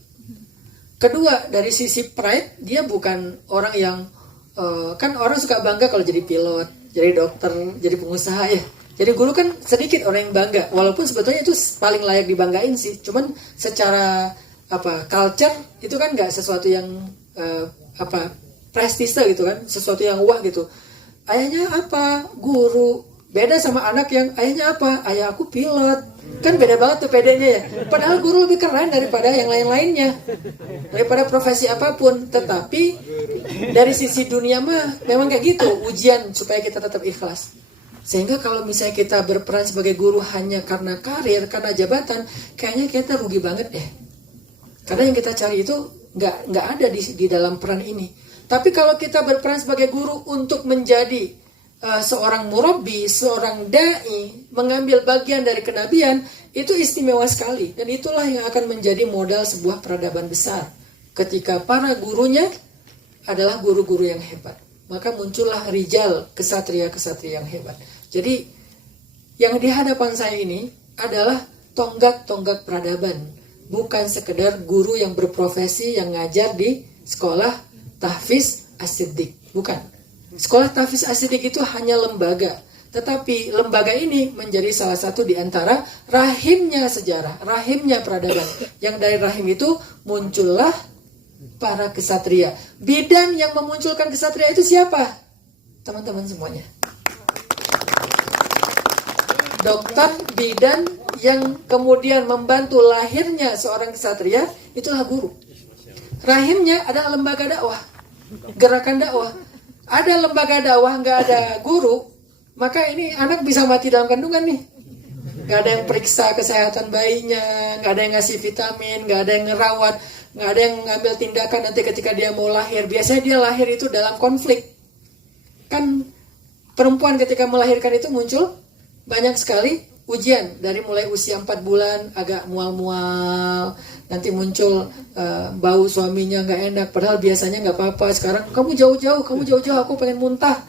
Kedua, dari sisi pride, dia bukan orang yang, kan orang suka bangga kalau jadi pilot, jadi dokter, jadi pengusaha ya. Jadi guru kan sedikit orang yang bangga, walaupun sebetulnya itu paling layak dibanggain sih. Cuman secara culture itu kan nggak sesuatu yang prestise gitu kan, sesuatu yang wah gitu. Ayahnya apa? Guru. Beda sama anak yang ayahnya apa? Ayah aku pilot. Kan beda banget tuh pedenya ya. Padahal guru lebih keren daripada yang lain-lainnya, daripada profesi apapun. Tetapi dari sisi dunia mah memang kayak gitu, ujian supaya kita tetap ikhlas. Sehingga kalau misalnya kita berperan sebagai guru hanya karena karir, karena jabatan, kayaknya kita rugi banget deh. Karena yang kita cari itu nggak ada di dalam peran ini. Tapi kalau kita berperan sebagai guru untuk menjadi seorang murabbi, seorang da'i, mengambil bagian dari kenabian, itu istimewa sekali. Dan itulah yang akan menjadi modal sebuah peradaban besar. Ketika para gurunya adalah guru-guru yang hebat, maka muncullah rijal, kesatria-kesatria yang hebat. Jadi yang di hadapan saya ini adalah tonggak-tonggak peradaban, bukan sekedar guru yang berprofesi yang ngajar di sekolah tahfiz as-siddiq, bukan. Sekolah tahfiz as-siddiq itu hanya lembaga, tetapi lembaga ini menjadi salah satu di antara rahimnya sejarah, rahimnya peradaban. Yang dari rahim itu muncullah para kesatria. Bidan yang memunculkan kesatria itu siapa? Teman-teman semuanya. Dokter, bidan yang kemudian membantu lahirnya seorang kesatria, itulah guru. Rahimnya adalah lembaga dakwah, gerakan dakwah. Ada lembaga dakwah, nggak ada guru, maka ini anak bisa mati dalam kandungan nih. Nggak ada yang periksa kesehatan bayinya, nggak ada yang ngasih vitamin, nggak ada yang ngerawat, nggak ada yang ngambil tindakan nanti ketika dia mau lahir. Biasanya dia lahir itu dalam konflik. Kan perempuan ketika melahirkan itu muncul banyak sekali ujian, dari mulai usia 4 bulan agak mual-mual, nanti muncul bau suaminya nggak enak, padahal biasanya nggak apa-apa. Sekarang kamu jauh-jauh, aku pengen muntah.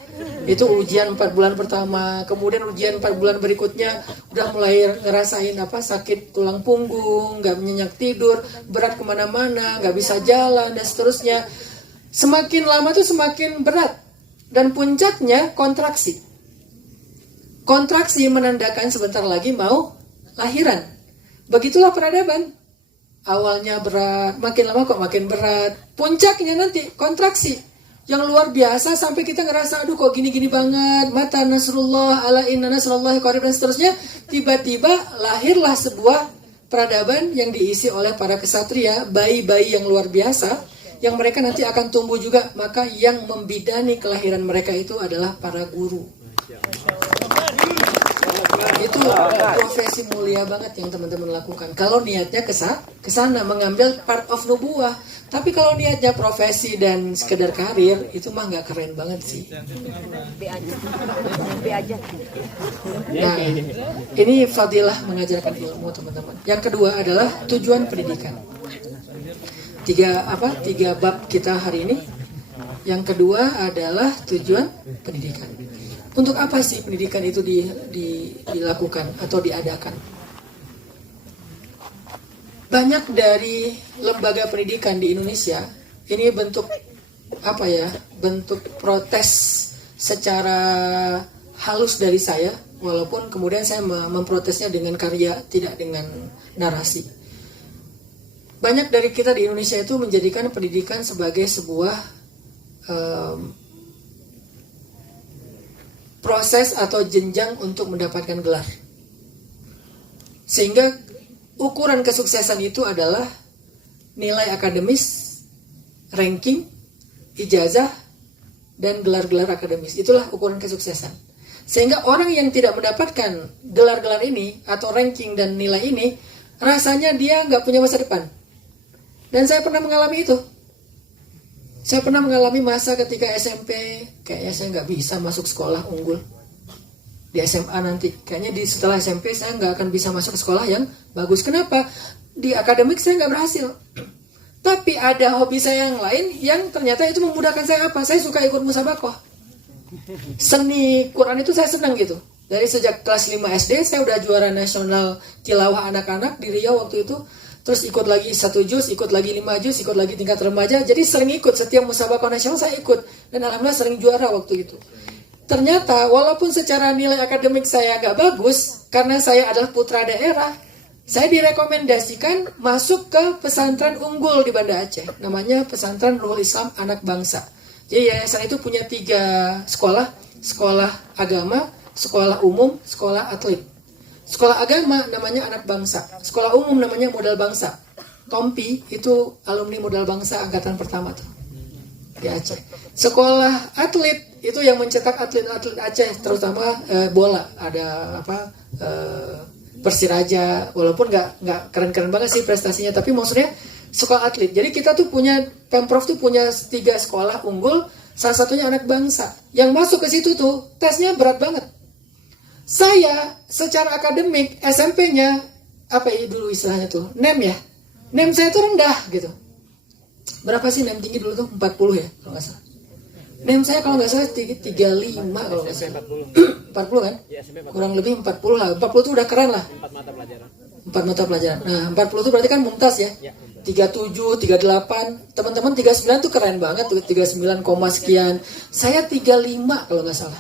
Itu ujian 4 bulan pertama. Kemudian ujian 4 bulan berikutnya udah mulai ngerasain sakit tulang punggung, nggak nyenyak tidur, berat kemana-mana, nggak bisa jalan, dan seterusnya. Semakin lama tuh semakin berat, dan puncaknya kontraksi. Kontraksi menandakan sebentar lagi mau lahiran. Begitulah peradaban. Awalnya berat, makin lama kok makin berat. Puncaknya nanti kontraksi yang luar biasa sampai kita ngerasa aduh kok gini-gini banget. Mata nasrullah, ala inna nasrullahi qarib, dan seterusnya. Tiba-tiba lahirlah sebuah peradaban yang diisi oleh para kesatria, bayi-bayi yang luar biasa, yang mereka nanti akan tumbuh juga. Maka yang membidani kelahiran mereka itu adalah para guru. Itu profesi mulia banget yang teman-teman lakukan. Kalau niatnya kesana mengambil part of nubuah. Tapi kalau niatnya profesi dan sekedar karir, itu mah nggak keren banget sih. Nah, ini fadilah mengajarkan ilmu, teman-teman. Yang kedua adalah tujuan pendidikan. Tiga bab kita hari ini. Yang kedua adalah tujuan pendidikan. Untuk apa sih pendidikan itu dilakukan atau diadakan? Banyak dari lembaga pendidikan di Indonesia ini bentuk bentuk protes secara halus dari saya, walaupun kemudian saya memprotesnya dengan karya, tidak dengan narasi. Banyak dari kita di Indonesia itu menjadikan pendidikan sebagai sebuah proses atau jenjang untuk mendapatkan gelar. Sehingga ukuran kesuksesan itu adalah nilai akademis, ranking, ijazah, dan gelar-gelar akademis. Itulah ukuran kesuksesan. Sehingga orang yang tidak mendapatkan gelar-gelar ini atau ranking dan nilai ini, rasanya dia nggak punya masa depan. Dan saya pernah mengalami itu. Saya pernah mengalami masa ketika SMP, kayaknya saya nggak bisa masuk sekolah unggul. Di SMA nanti, kayaknya setelah SMP saya nggak akan bisa masuk sekolah yang bagus. Kenapa? Di akademik saya nggak berhasil. Tapi ada hobi saya yang lain yang ternyata itu memudahkan saya apa? Saya suka ikut musabakoh. Seni Quran itu saya senang gitu. Dari sejak kelas 5 SD saya udah juara nasional tilawah anak-anak di Riau waktu itu. Terus ikut lagi 1 juz, ikut lagi 5 juz, ikut lagi tingkat remaja. Jadi sering ikut, setiap musabakoh nasional saya ikut. Dan alhamdulillah sering juara waktu itu. Ternyata walaupun secara nilai akademik saya agak bagus, karena saya adalah putra daerah, saya direkomendasikan masuk ke pesantren unggul di Banda Aceh. Namanya Pesantren Ruhul Islam Anak Bangsa. Jadi yayasan itu punya 3 sekolah. Sekolah agama, sekolah umum, sekolah atlet. Sekolah agama namanya Anak Bangsa. Sekolah umum namanya Modal Bangsa. Tompi itu alumni Modal Bangsa angkatan pertama tuh di Aceh. Sekolah atlet itu yang mencetak atlet-atlet Aceh, terutama bola. Ada Persiraja, walaupun nggak keren-keren banget sih prestasinya, tapi maksudnya sekolah atlet. Jadi kita tuh punya, Pemprov tuh punya 3 sekolah unggul, salah satunya Anak Bangsa. Yang masuk ke situ tuh tesnya berat banget. Saya secara akademik SMP-nya apa ya dulu istilahnya tuh, NEM ya. NEM saya tuh rendah gitu. Berapa sih NEM tinggi dulu tuh? 40 ya kalau nggak salah. NEM saya kalau nggak salah 35 kalau nggak salah. 40 kan? Kurang lebih 40 lah. 40 itu udah keren lah. 4 mata pelajaran. Nah, 40 itu berarti kan mumtaz ya. 37, 38. Teman-teman 39 tuh keren banget tuh. 39, sekian. Saya 35 kalau nggak salah.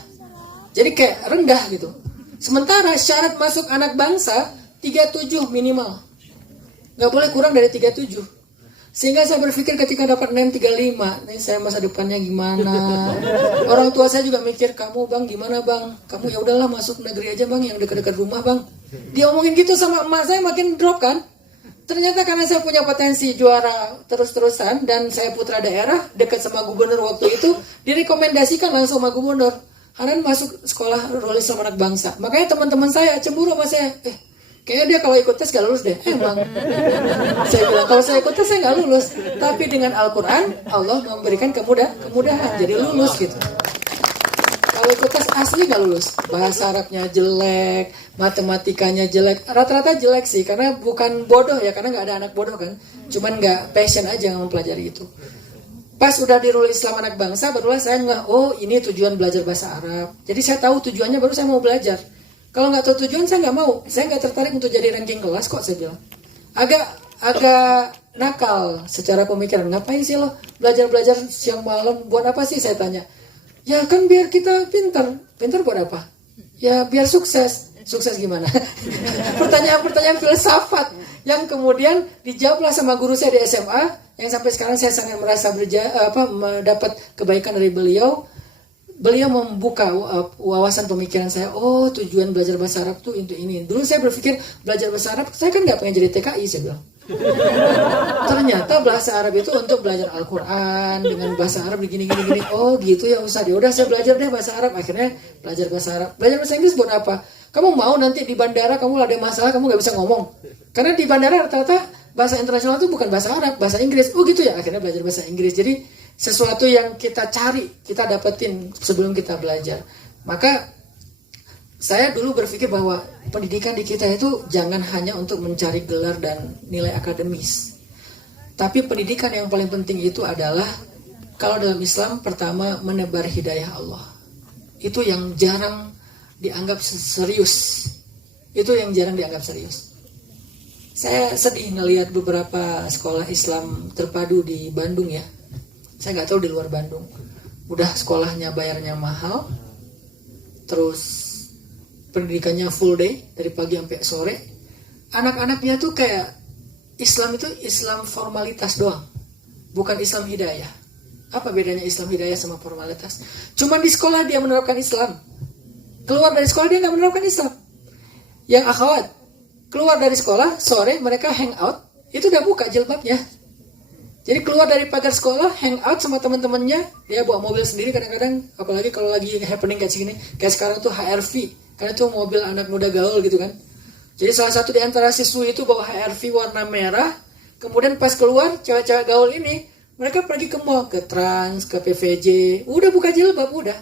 Jadi kayak rendah gitu. Sementara syarat masuk Anak Bangsa 37 minimal. Nggak boleh kurang dari 37. Sehingga saya berpikir ketika dapat NEM 35, nih saya masa depannya gimana? Orang tua saya juga mikir, kamu bang gimana bang? Kamu ya udahlah masuk negeri aja bang, yang dekat-dekat rumah bang. Dia omongin gitu sama emak saya, makin drop kan? Ternyata karena saya punya potensi juara terus-terusan dan saya putra daerah, dekat sama gubernur waktu itu, direkomendasikan langsung sama gubernur. Hanan masuk sekolah Ruhul Islam Anak Bangsa. Makanya teman-teman saya cemburu sama saya. Kayaknya dia kalau ikut tes gak lulus deh. Emang. Saya bilang kalau saya ikut tes saya gak lulus. Tapi dengan Al-Quran Allah memberikan kemudahan. Jadi lulus gitu. Kalau ikut tes asli gak lulus. Bahasa Arabnya jelek, matematikanya jelek. Rata-rata jelek sih. Karena bukan bodoh ya. Karena gak ada anak bodoh kan. Cuman gak passion aja mempelajari itu. Pas udah di Ruhul Islam Anak Bangsa, barulah saya nggak, oh ini tujuan belajar bahasa Arab. Jadi saya tahu tujuannya, baru saya mau belajar. Kalau nggak tahu tujuan, saya nggak mau. Saya nggak tertarik untuk jadi ranking kelas kok, saya bilang. Agak nakal secara pemikiran. Ngapain sih lo belajar siang malam? Buat apa sih, saya tanya. Ya kan biar kita pintar. Pintar buat apa? Ya biar sukses. Sukses gimana? Pertanyaan-pertanyaan filsafat yang kemudian dijawablah sama guru saya di SMA. Yang sampai sekarang saya sangat merasa mendapat kebaikan dari beliau. Beliau membuka wawasan pemikiran saya. Oh, tujuan belajar bahasa Arab tuh untuk ini. Dulu saya berpikir belajar bahasa Arab, saya kan nggak pengen jadi TKI, saya bilang. Ternyata bahasa Arab itu untuk belajar Al-Quran dengan bahasa Arab begini. Oh gitu ya Ustaz. Ya udah saya belajar deh bahasa Arab. Akhirnya belajar bahasa Arab. Belajar bahasa Inggris buat apa? Kamu mau nanti di bandara kamu ada masalah kamu nggak bisa ngomong. Karena di bandara rata-rata bahasa internasional itu bukan bahasa Arab, bahasa Inggris. Oh gitu ya. Akhirnya belajar bahasa Inggris. Jadi sesuatu yang kita cari, kita dapetin sebelum kita belajar. Maka saya dulu berpikir bahwa pendidikan di kita itu jangan hanya untuk mencari gelar dan nilai akademis. Tapi pendidikan yang paling penting itu adalah, kalau dalam Islam pertama menebar hidayah Allah. Itu yang jarang dianggap serius. Itu yang jarang dianggap serius. Saya sedih ngelihat beberapa sekolah Islam terpadu di Bandung ya. Saya nggak tahu di luar Bandung. Udah sekolahnya bayarnya mahal. Terus pendidikannya full day dari pagi sampai sore. Anak-anaknya tuh kayak Islam itu Islam formalitas doang, bukan Islam hidayah. Apa bedanya Islam hidayah sama formalitas? Cuman di sekolah dia menerapkan Islam, keluar dari sekolah dia nggak menerapkan Islam. Yang akhwat keluar dari sekolah sore mereka hang out, itu udah buka jilbabnya. Jadi keluar dari pagar sekolah, hangout sama teman-temannya, dia bawa mobil sendiri kadang-kadang, apalagi kalau lagi happening kayak gini, kayak sekarang tuh HRV, karena itu mobil anak muda gaul gitu kan. Jadi salah satu di antara siswi itu bawa HRV warna merah, kemudian pas keluar, cewek-cewek gaul ini, mereka pergi ke mall, ke Trans, ke PVJ, udah buka jilbab, udah.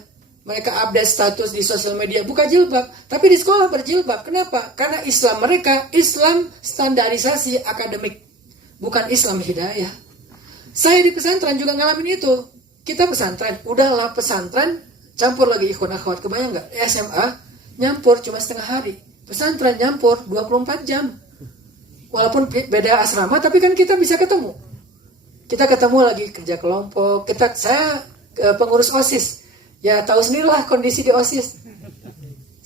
Mereka update status di sosial media, buka jilbab. Tapi di sekolah berjilbab, kenapa? Karena Islam mereka, Islam standarisasi akademik, bukan Islam hidayah. Saya di pesantren juga ngalamin itu. Kita pesantren, udahlah pesantren, campur lagi ikhwan akhwat, kebayang nggak? SMA, nyampur cuma setengah hari. Pesantren nyampur 24 jam. Walaupun beda asrama, tapi kan kita bisa ketemu. Kita ketemu lagi kerja kelompok. Saya pengurus OSIS. Ya tahu sendirilah kondisi di OSIS.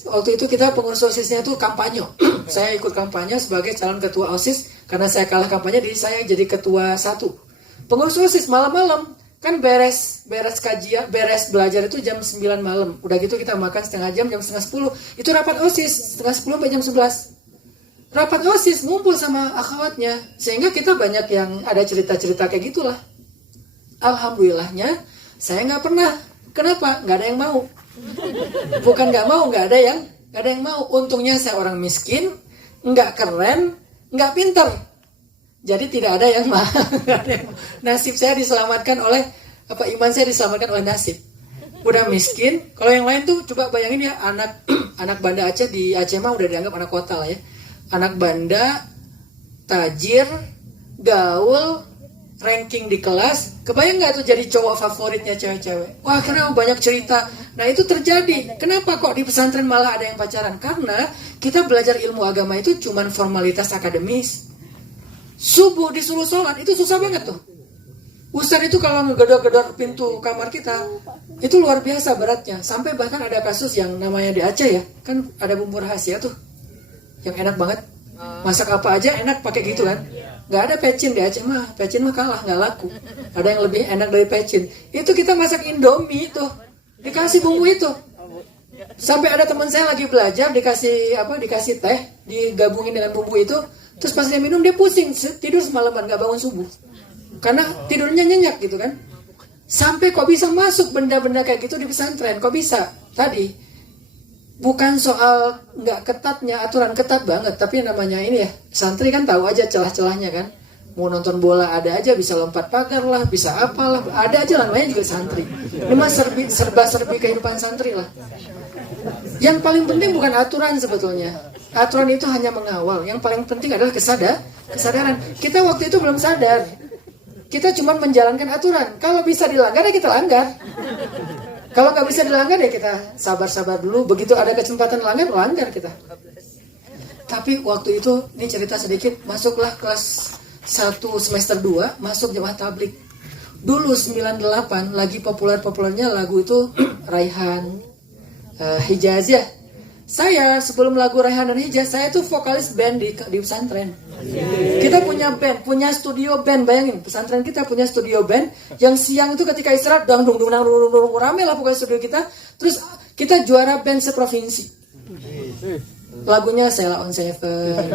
Waktu itu kita pengurus OSISnya itu kampanye. Saya ikut kampanye sebagai calon ketua OSIS. Karena saya kalah kampanye, jadi saya jadi ketua 1. Pengurus OSIS malam-malam. Kan beres kajian, beres belajar itu jam 9 malam. Udah gitu kita makan setengah jam, jam setengah 10. Itu rapat OSIS, setengah 10 sampai jam 11. Rapat OSIS, ngumpul sama akhwatnya. Sehingga kita banyak yang ada cerita-cerita kayak gitulah. Alhamdulillahnya, saya nggak pernah. Kenapa? Nggak ada yang mau. Bukan nggak mau, nggak ada yang mau. Untungnya saya orang miskin, nggak keren, nggak pinter. Jadi tidak ada yang mau. Nasib saya diselamatkan oleh iman saya diselamatkan oleh nasib. Udah miskin. Kalau yang lain tuh coba bayangin ya, anak Banda Aceh di Aceh mah udah dianggap anak kota lah ya. Anak Banda, tajir, gaul, ranking di kelas. Kebayang nggak tuh jadi cowok favoritnya cewek-cewek? Wah, karena banyak cerita. Nah itu terjadi. Kenapa kok di pesantren malah ada yang pacaran? Karena kita belajar ilmu agama itu cuman formalitas akademis. Subuh disuruh sholat, itu susah banget tuh. Ustadz itu kalau ngegedor-gedor pintu kamar kita, itu luar biasa beratnya. Sampai bahkan ada kasus yang namanya di Aceh ya, kan ada bumbu rahasia tuh, yang enak banget. Masak apa aja enak pakai gitu kan. Gak ada pecin di Aceh mah, pecin mah kalah, gak laku. Ada yang lebih enak dari pecin. Itu kita masak Indomie tuh, dikasih bumbu itu. Sampai ada teman saya lagi belajar, dikasih teh, digabungin dengan bumbu itu. Terus pas dia minum dia pusing, tidur semalaman gak bangun subuh. Karena tidurnya nyenyak gitu kan. Sampai kok bisa masuk benda-benda kayak gitu di pesantren? Kok bisa? Tadi bukan soal gak ketatnya, aturan ketat banget. Tapi namanya ini ya, santri kan tahu aja celah-celahnya kan. Mau nonton bola ada aja, bisa lompat pagar lah, bisa apalah, ada aja lah, namanya juga santri. Ini mah serba-serbi kehidupan santri lah. Yang paling penting bukan aturan sebetulnya. Aturan itu hanya mengawal. Yang paling penting adalah kesadaran. Kita waktu itu belum sadar. Kita cuma menjalankan aturan. Kalau bisa dilanggar ya kita langgar. Kalau nggak bisa dilanggar ya kita sabar-sabar dulu. Begitu ada kesempatan langgar kita. Tapi waktu itu, ini cerita sedikit, masuklah kelas 1 semester 2, masuk jemaah tablik. Dulu 98 lagi populer-populernya lagu itu Raihan, Hijaz ya. Saya sebelum lagu Raihan dan Hijaz, saya tuh vokalis band di pesantren. Kita punya band, punya studio band. Bayangin, pesantren kita punya studio band yang siang itu ketika istirahat dang rame lah pokoknya studio kita. Terus kita juara band seprovinsi. Lagunya Sheila on Seven.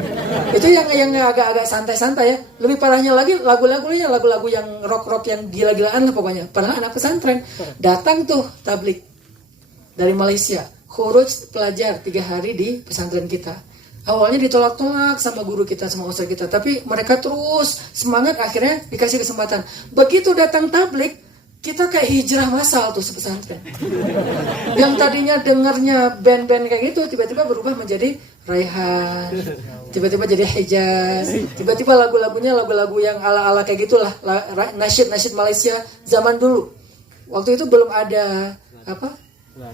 Itu yang agak-agak santai-santai ya. Lebih parahnya lagi lagu-lagu yang rock-rock yang gila-gilaan lah pokoknya. Padahal anak pesantren datang tuh tablik dari Malaysia. Khuruj pelajar 3 hari di pesantren kita. Awalnya ditolak-tolak sama guru kita, sama ustaz kita. Tapi mereka terus semangat, akhirnya dikasih kesempatan. Begitu datang tablik, kita kayak hijrah massal tuh sepesantren. Yang tadinya dengarnya band-band kayak gitu, tiba-tiba berubah menjadi Raihan. Tiba-tiba jadi Hijaz. Tiba-tiba lagu-lagunya lagu-lagu yang ala-ala kayak gitulah. Nasyid-nasyid Malaysia zaman dulu. Waktu itu belum ada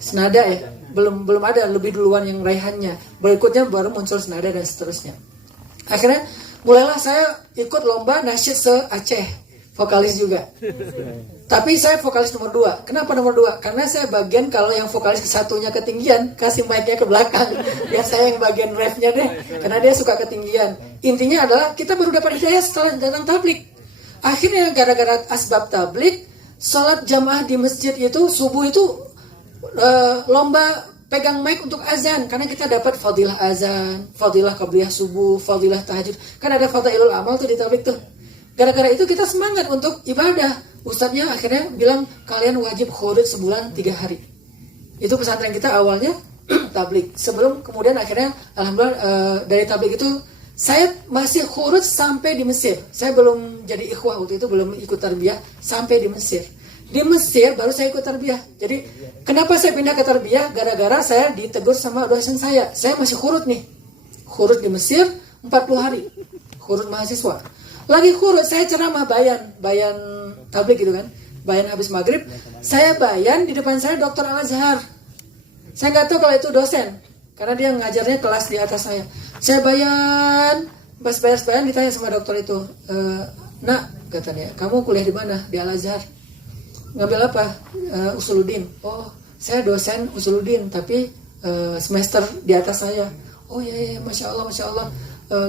senada ya, belum ada, lebih duluan yang Raihannya. Berikutnya baru muncul senada dan seterusnya. Akhirnya mulailah saya ikut lomba nasyid se-Aceh, vokalis juga. Tapi saya vokalis nomor 2. Kenapa nomor 2? Karena saya bagian kalau yang vokalis satunya ketinggian, kasih mic-nya ke belakang. Ya saya yang bagian ref-nya deh, karena dia suka ketinggian. Intinya adalah kita baru dapat hidayah setelah datang tablik. Akhirnya gara-gara asbab tablik, sholat jamaah di masjid itu subuh itu lomba pegang mic untuk azan, karena kita dapat fadilah azan, fadilah qabliyah subuh, fadilah tahajud. Kan ada fadailul amal tuh di tablik tuh. Gara-gara itu kita semangat untuk ibadah. Ustadznya akhirnya bilang kalian wajib khurut sebulan 3 hari. Itu pesantren kita awalnya tablik. Sebelum kemudian akhirnya alhamdulillah dari tablik itu saya masih khurut sampai di Mesir. Saya belum jadi ikhwah waktu itu, belum ikut tarbiyah sampai di Mesir. Di Mesir baru saya ikut tarbiyah. Jadi kenapa saya pindah ke tarbiyah? Gara-gara saya ditegur sama dosen saya. Saya masih khurut nih. Khurut di Mesir 40 hari. Khurut mahasiswa. Lagi khurut saya ceramah bayan tablik gitu kan. Bayan habis maghrib. Saya bayan di depan saya Dr. Al-Azhar. Saya nggak tahu kalau itu dosen. Karena dia ngajarnya kelas di atas saya. Saya bayan. Pas bayan ditanya sama dokter itu. Nak katanya, kamu kuliah di mana? Di Al-Azhar. Ngambil apa? Usuluddin. Oh, saya dosen Usuluddin, tapi semester di atas saya. Oh iya, Masya Allah.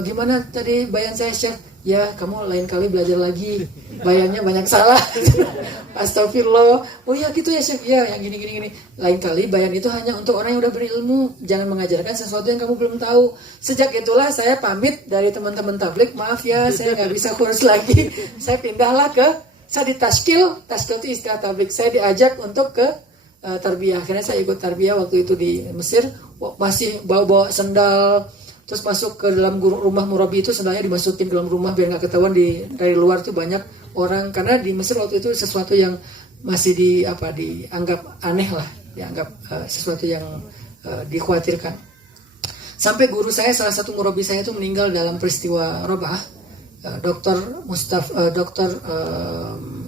Gimana tadi bayan saya, Syekh? Ya, kamu lain kali belajar lagi. Bayannya banyak salah. Astagfirullah. Oh ya gitu ya, Syekh. Ya, yang gini. Lain kali bayan itu hanya untuk orang yang udah berilmu. Jangan mengajarkan sesuatu yang kamu belum tahu. Sejak itulah saya pamit dari teman-teman tablik. Maaf ya, saya nggak bisa kursus lagi. Saya pindahlah saya di Tashkil itu istilah tablik. Saya diajak untuk ke tarbiyah. Akhirnya saya ikut tarbiyah waktu itu di Mesir. Masih bawa sendal. Terus masuk ke dalam rumah murabi itu, sendalnya dimasukin ke dalam rumah biar nggak ketahuan dari luar tuh banyak orang. Karena di Mesir waktu itu sesuatu yang masih dianggap aneh lah, dianggap sesuatu yang dikhawatirkan. Sampai guru saya, salah satu murabi saya itu meninggal dalam peristiwa Robah. Dr.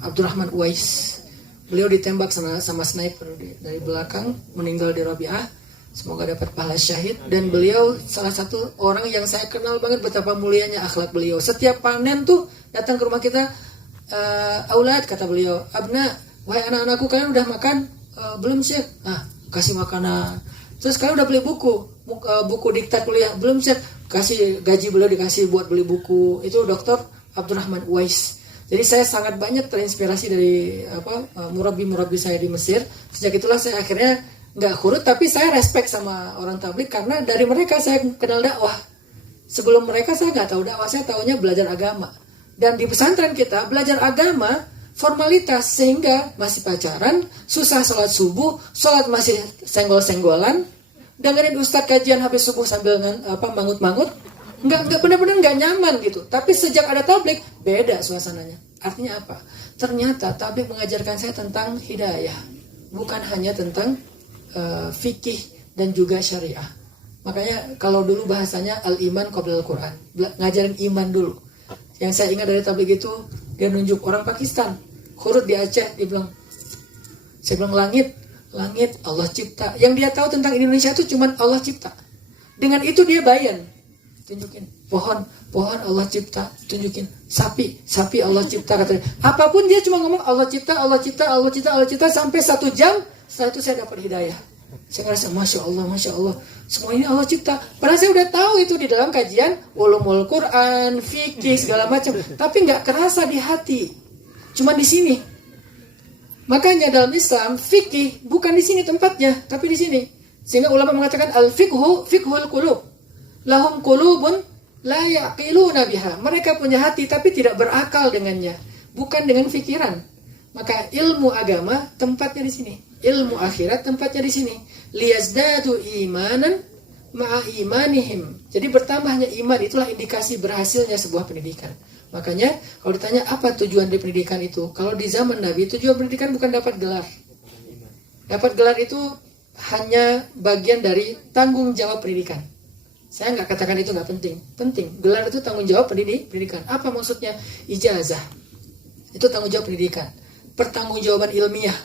Abdurrahman Uwais. Beliau ditembak sama sniper dari belakang, meninggal di Rabi'ah. Semoga dapat pahala syahid. Dan beliau salah satu orang yang saya kenal banget betapa mulianya akhlak beliau. Setiap panen tuh datang ke rumah kita, aulad kata beliau, abna, wahai anak-anakku, kalian udah makan? Belum Syekh. Kasih makanan. Terus kalian udah beli buku diktat kuliah? Belum Syekh. Kasih gaji beliau, dikasih buat beli buku. Itu Dr. Abdurrahman Uwais. Jadi saya sangat banyak terinspirasi dari murabi saya di Mesir. Sejak itulah saya akhirnya nggak khurut, tapi saya respect sama orang tablik karena dari mereka saya kenal dakwah. Sebelum mereka saya nggak tahu dakwah, saya tahunya belajar agama. Dan di pesantren kita belajar agama formalitas, sehingga masih pacaran, susah sholat subuh, sholat masih senggol-senggolan, dengerin ustadz kajian habis subuh sambil mangut-mangut, nggak benar-benar nggak nyaman gitu. Tapi sejak ada tablik beda suasananya. Artinya apa? Ternyata tablik mengajarkan saya tentang hidayah, bukan hanya tentang fikih dan juga syariah. Makanya kalau dulu bahasanya al-iman qabla al-Quran, ngajarin iman dulu. Yang saya ingat dari tabligh itu, dia nunjuk orang Pakistan, khurut di Aceh, saya bilang langit Allah cipta. Yang dia tahu tentang Indonesia itu cuma Allah cipta. Dengan itu dia bayan, tunjukin pohon Allah cipta, tunjukin sapi Allah cipta, katanya. Apapun dia cuma ngomong Allah cipta sampai 1 jam. Setelah itu saya dapat hidayah. Saya ngerasa Masya Allah, semua ini Allah cipta. Padahal saya udah tahu itu di dalam kajian ulumul Quran, fikih segala macam, tapi nggak kerasa di hati. Cuma di sini. Makanya dalam Islam fikih bukan di sini tempatnya, tapi di sini. Sehingga ulama mengatakan fiqhul qulub. Lahum qulubun la yaqiluna biha. Mereka punya hati tapi tidak berakal dengannya, bukan dengan pikiran. Maka ilmu agama tempatnya di sini. Ilmu akhirat tempatnya di sini. Liyazdadu imanan ma'a imanihim. Jadi bertambahnya iman itulah indikasi berhasilnya sebuah pendidikan. Makanya kalau ditanya apa tujuan dari pendidikan itu, kalau di zaman Nabi tujuan pendidikan bukan dapat gelar. Dapat gelar itu hanya bagian dari tanggung jawab pendidikan. Saya nggak katakan itu nggak penting. Penting. Gelar itu tanggung jawab pendidikan. Apa maksudnya? Ijazah. Itu tanggung jawab pendidikan. Pertanggungjawaban ilmiah.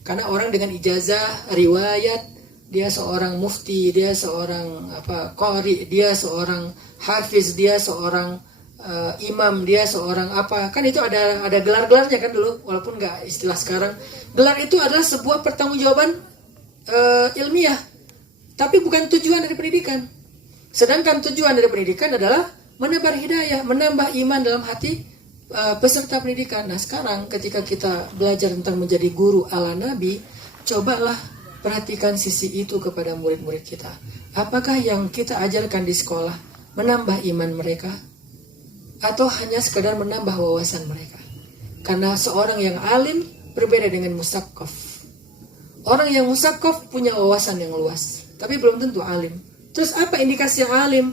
Karena orang dengan ijazah, riwayat, dia seorang mufti, dia seorang qari, dia seorang hafiz, dia seorang imam, dia seorang apa. Kan itu ada gelar-gelarnya kan dulu, walaupun nggak istilah sekarang. Gelar itu adalah sebuah pertanggungjawaban ilmiah. Tapi bukan tujuan dari pendidikan. Sedangkan tujuan dari pendidikan adalah menebar hidayah, menambah iman dalam hati peserta pendidikan. Nah sekarang ketika kita belajar tentang menjadi guru ala Nabi, cobalah perhatikan sisi itu kepada murid-murid kita. Apakah yang kita ajarkan di sekolah menambah iman mereka? atau hanya sekadar menambah wawasan mereka. Karena seorang yang alim berbeda dengan musaqqaf. Orang yang musaqqaf punya wawasan yang luas, tapi belum tentu alim. Terus apa indikasi yang alim?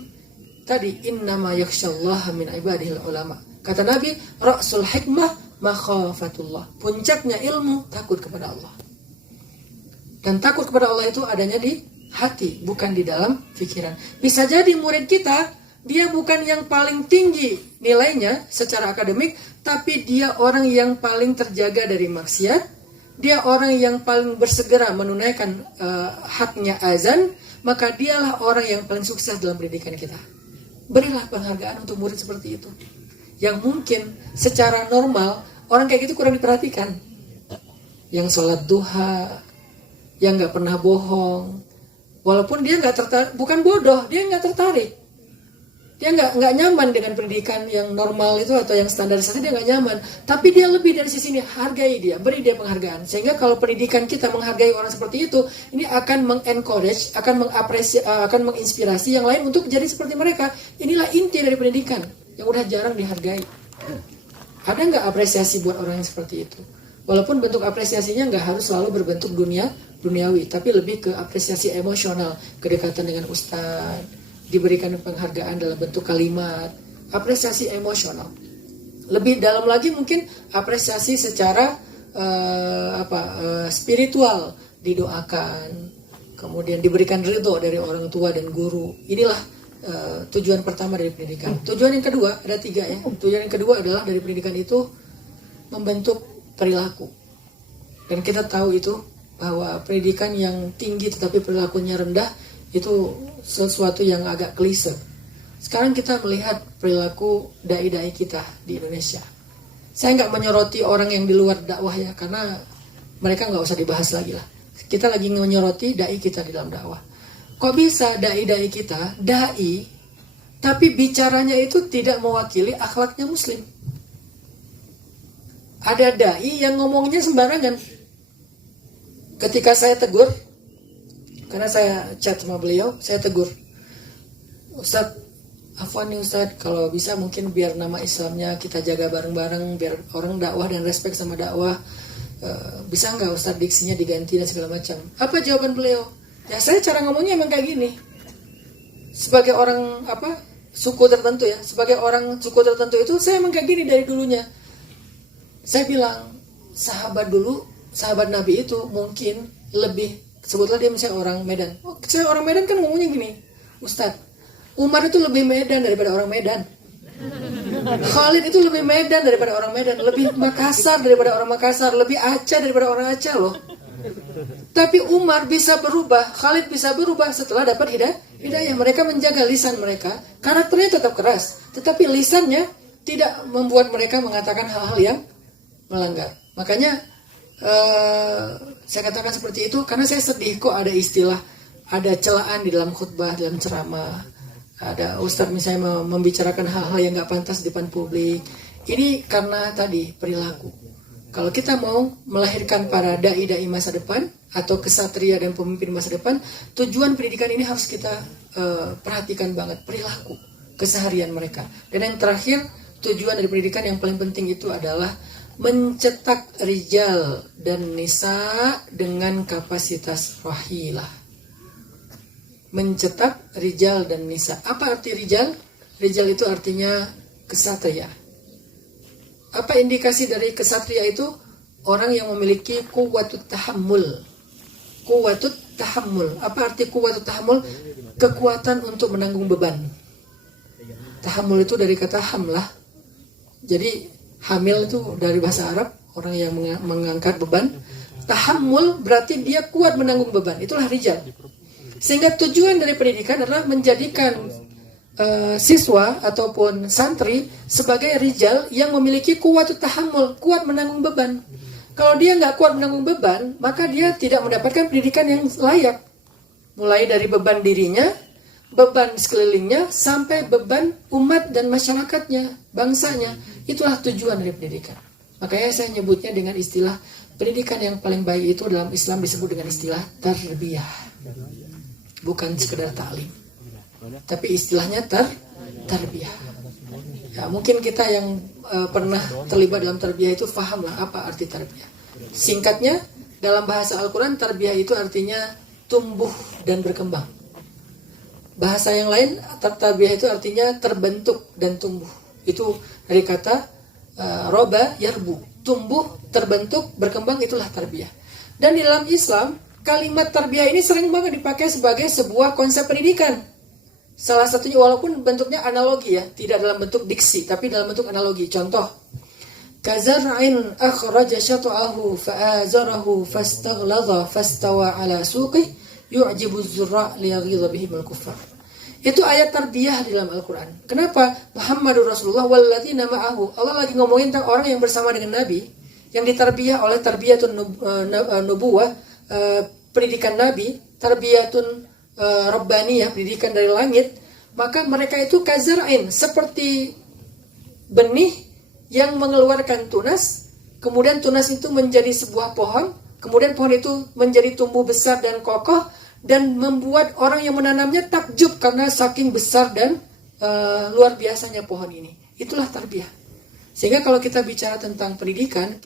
Tadi, innama yakhsyallaha min ibadihil ulama. Kata Nabi, ra'sul hikmah makhafatullah. Puncaknya ilmu takut kepada Allah. Dan takut kepada Allah itu adanya di hati, bukan di dalam pikiran. Bisa jadi murid kita, dia bukan yang paling tinggi nilainya secara akademik, tapi dia orang yang paling terjaga dari maksiat. Dia orang yang paling bersegera menunaikan haknya azan, maka dialah orang yang paling sukses dalam pendidikan kita. Berilah penghargaan untuk murid seperti itu. Yang mungkin secara normal, orang kayak gitu kurang diperhatikan. Yang sholat duha, yang gak pernah bohong. Walaupun dia gak tertarik, bukan bodoh, dia gak tertarik. Dia nggak nyaman dengan pendidikan yang normal itu atau yang standarisasi, dia nggak nyaman. Tapi dia lebih dari sisi ini, hargai dia, beri dia penghargaan. Sehingga kalau pendidikan kita menghargai orang seperti itu, ini akan mengencourage, akan akan menginspirasi yang lain untuk jadi seperti mereka. Inilah inti dari pendidikan yang udah jarang dihargai. Ada nggak apresiasi buat orang yang seperti itu? Walaupun bentuk apresiasinya nggak harus selalu berbentuk duniawi, tapi lebih ke apresiasi emosional, kedekatan dengan ustadz, diberikan penghargaan dalam bentuk kalimat, apresiasi emosional. Lebih dalam lagi mungkin apresiasi secara spiritual, didoakan, kemudian diberikan ridho dari orang tua dan guru. Inilah tujuan pertama dari pendidikan. Tujuan yang kedua, ada 3 ya. Tujuan yang kedua adalah dari pendidikan itu membentuk perilaku. Dan kita tahu itu bahwa pendidikan yang tinggi tetapi perilakunya rendah itu sesuatu yang agak klise. Sekarang kita melihat perilaku dai-dai kita di Indonesia. Saya nggak menyoroti orang yang di luar dakwah ya, karena mereka nggak usah dibahas lagi lah. Kita lagi menyoroti dai kita di dalam dakwah. Kok bisa dai-dai kita, dai, tapi bicaranya itu tidak mewakili akhlaknya muslim. Ada dai yang ngomongnya sembarangan. Ketika saya tegur, karena saya chat sama beliau, saya tegur, Ustadz, afwan nih Ustadz, kalau bisa mungkin biar nama Islamnya kita jaga bareng-bareng, biar orang dakwah dan respect sama dakwah, bisa nggak Ustadz diksinya diganti dan segala macam. Apa jawaban beliau? Ya saya cara ngomongnya emang kayak gini. Sebagai orang suku tertentu ya, sebagai orang suku tertentu itu saya emang kayak gini dari dulunya. Saya bilang, sahabat Nabi itu mungkin lebih, sebutlah dia misalnya orang Medan. Oh, saya orang Medan kan ngomongnya gini, Ustadz, Umar itu lebih Medan daripada orang Medan. Khalid itu lebih Medan daripada orang Medan, lebih Makassar daripada orang Makassar, lebih Aceh daripada orang Aceh loh. Tapi Umar bisa berubah, Khalid bisa berubah setelah dapat hidayah. Mereka menjaga lisan mereka, karakternya tetap keras, tetapi lisannya tidak membuat mereka mengatakan hal-hal yang melanggar. Makanya saya katakan seperti itu karena saya sedih kok ada istilah, ada celaan di dalam khutbah, dalam ceramah, ada ustadz misalnya membicarakan hal-hal yang nggak pantas di depan publik. Ini karena tadi perilaku. Kalau kita mau melahirkan para dai-dai masa depan atau kesatria dan pemimpin masa depan, tujuan pendidikan ini harus kita perhatikan banget, perilaku keseharian mereka. Dan yang terakhir, tujuan dari pendidikan yang paling penting itu adalah mencetak rijal dan nisa dengan kapasitas rahilah. Mencetak rijal dan nisa. Apa arti rijal? Rijal itu artinya kesatria. Apa indikasi dari kesatria itu? Orang yang memiliki quwwatut tahammul. Quwwatut tahammul. Apa arti quwwatut tahammul? Kekuatan untuk menanggung beban. Tahammul itu dari kata hamlah. Jadi hamil itu dari bahasa Arab, orang yang mengangkat beban. Tahammul berarti dia kuat menanggung beban. Itulah rijal. Sehingga tujuan dari pendidikan adalah menjadikan siswa ataupun santri sebagai rijal yang memiliki kuwatut tahammul, kuat menanggung beban. Kalau dia nggak kuat menanggung beban, maka dia tidak mendapatkan pendidikan yang layak. Mulai dari beban dirinya, beban sekelilingnya, sampai beban umat dan masyarakatnya, bangsanya. Itulah tujuan dari pendidikan. Makanya saya nyebutnya dengan istilah pendidikan yang paling baik itu dalam Islam disebut dengan istilah tarbiyah. Bukan sekedar ta'lim, tapi istilahnya tarbiyah. Ya, mungkin kita yang pernah terlibat dalam tarbiyah itu pahamlah apa arti tarbiyah. Singkatnya, dalam bahasa Al-Quran, tarbiyah itu artinya tumbuh dan berkembang. Bahasa yang lain, tarbiyah itu artinya terbentuk dan tumbuh. Itu dari kata roba yarbu, tumbuh, terbentuk, berkembang, itulah tarbiyah. Dan di dalam Islam, kalimat tarbiyah ini sering banget dipakai sebagai sebuah konsep pendidikan. Salah satunya, walaupun bentuknya analogi ya, tidak dalam bentuk diksi, tapi dalam bentuk analogi. Contoh, kazar'in akhraja syat'ahu fa'azarahu fastaghladha fastawa ala suqih yu'jibu az-zurra' liyaghidha bihim al-kuffar. Itu ayat tarbiyah di dalam Al-Quran. Kenapa? Muhammadur Rasulullah walladzina ma'ahu. Allah lagi ngomongin tentang orang yang bersama dengan Nabi, yang ditarbiyah oleh tarbiyatun nubuwah, pendidikan Nabi, tarbiyatun rabbaniyah, pendidikan dari langit. Maka mereka itu kazar'in, seperti benih yang mengeluarkan tunas, kemudian tunas itu menjadi sebuah pohon, kemudian pohon itu menjadi tumbuh besar dan kokoh, dan membuat orang yang menanamnya takjub karena saking besar dan luar biasanya pohon ini. Itulah tarbiyah. Sehingga kalau kita bicara tentang pendidikan,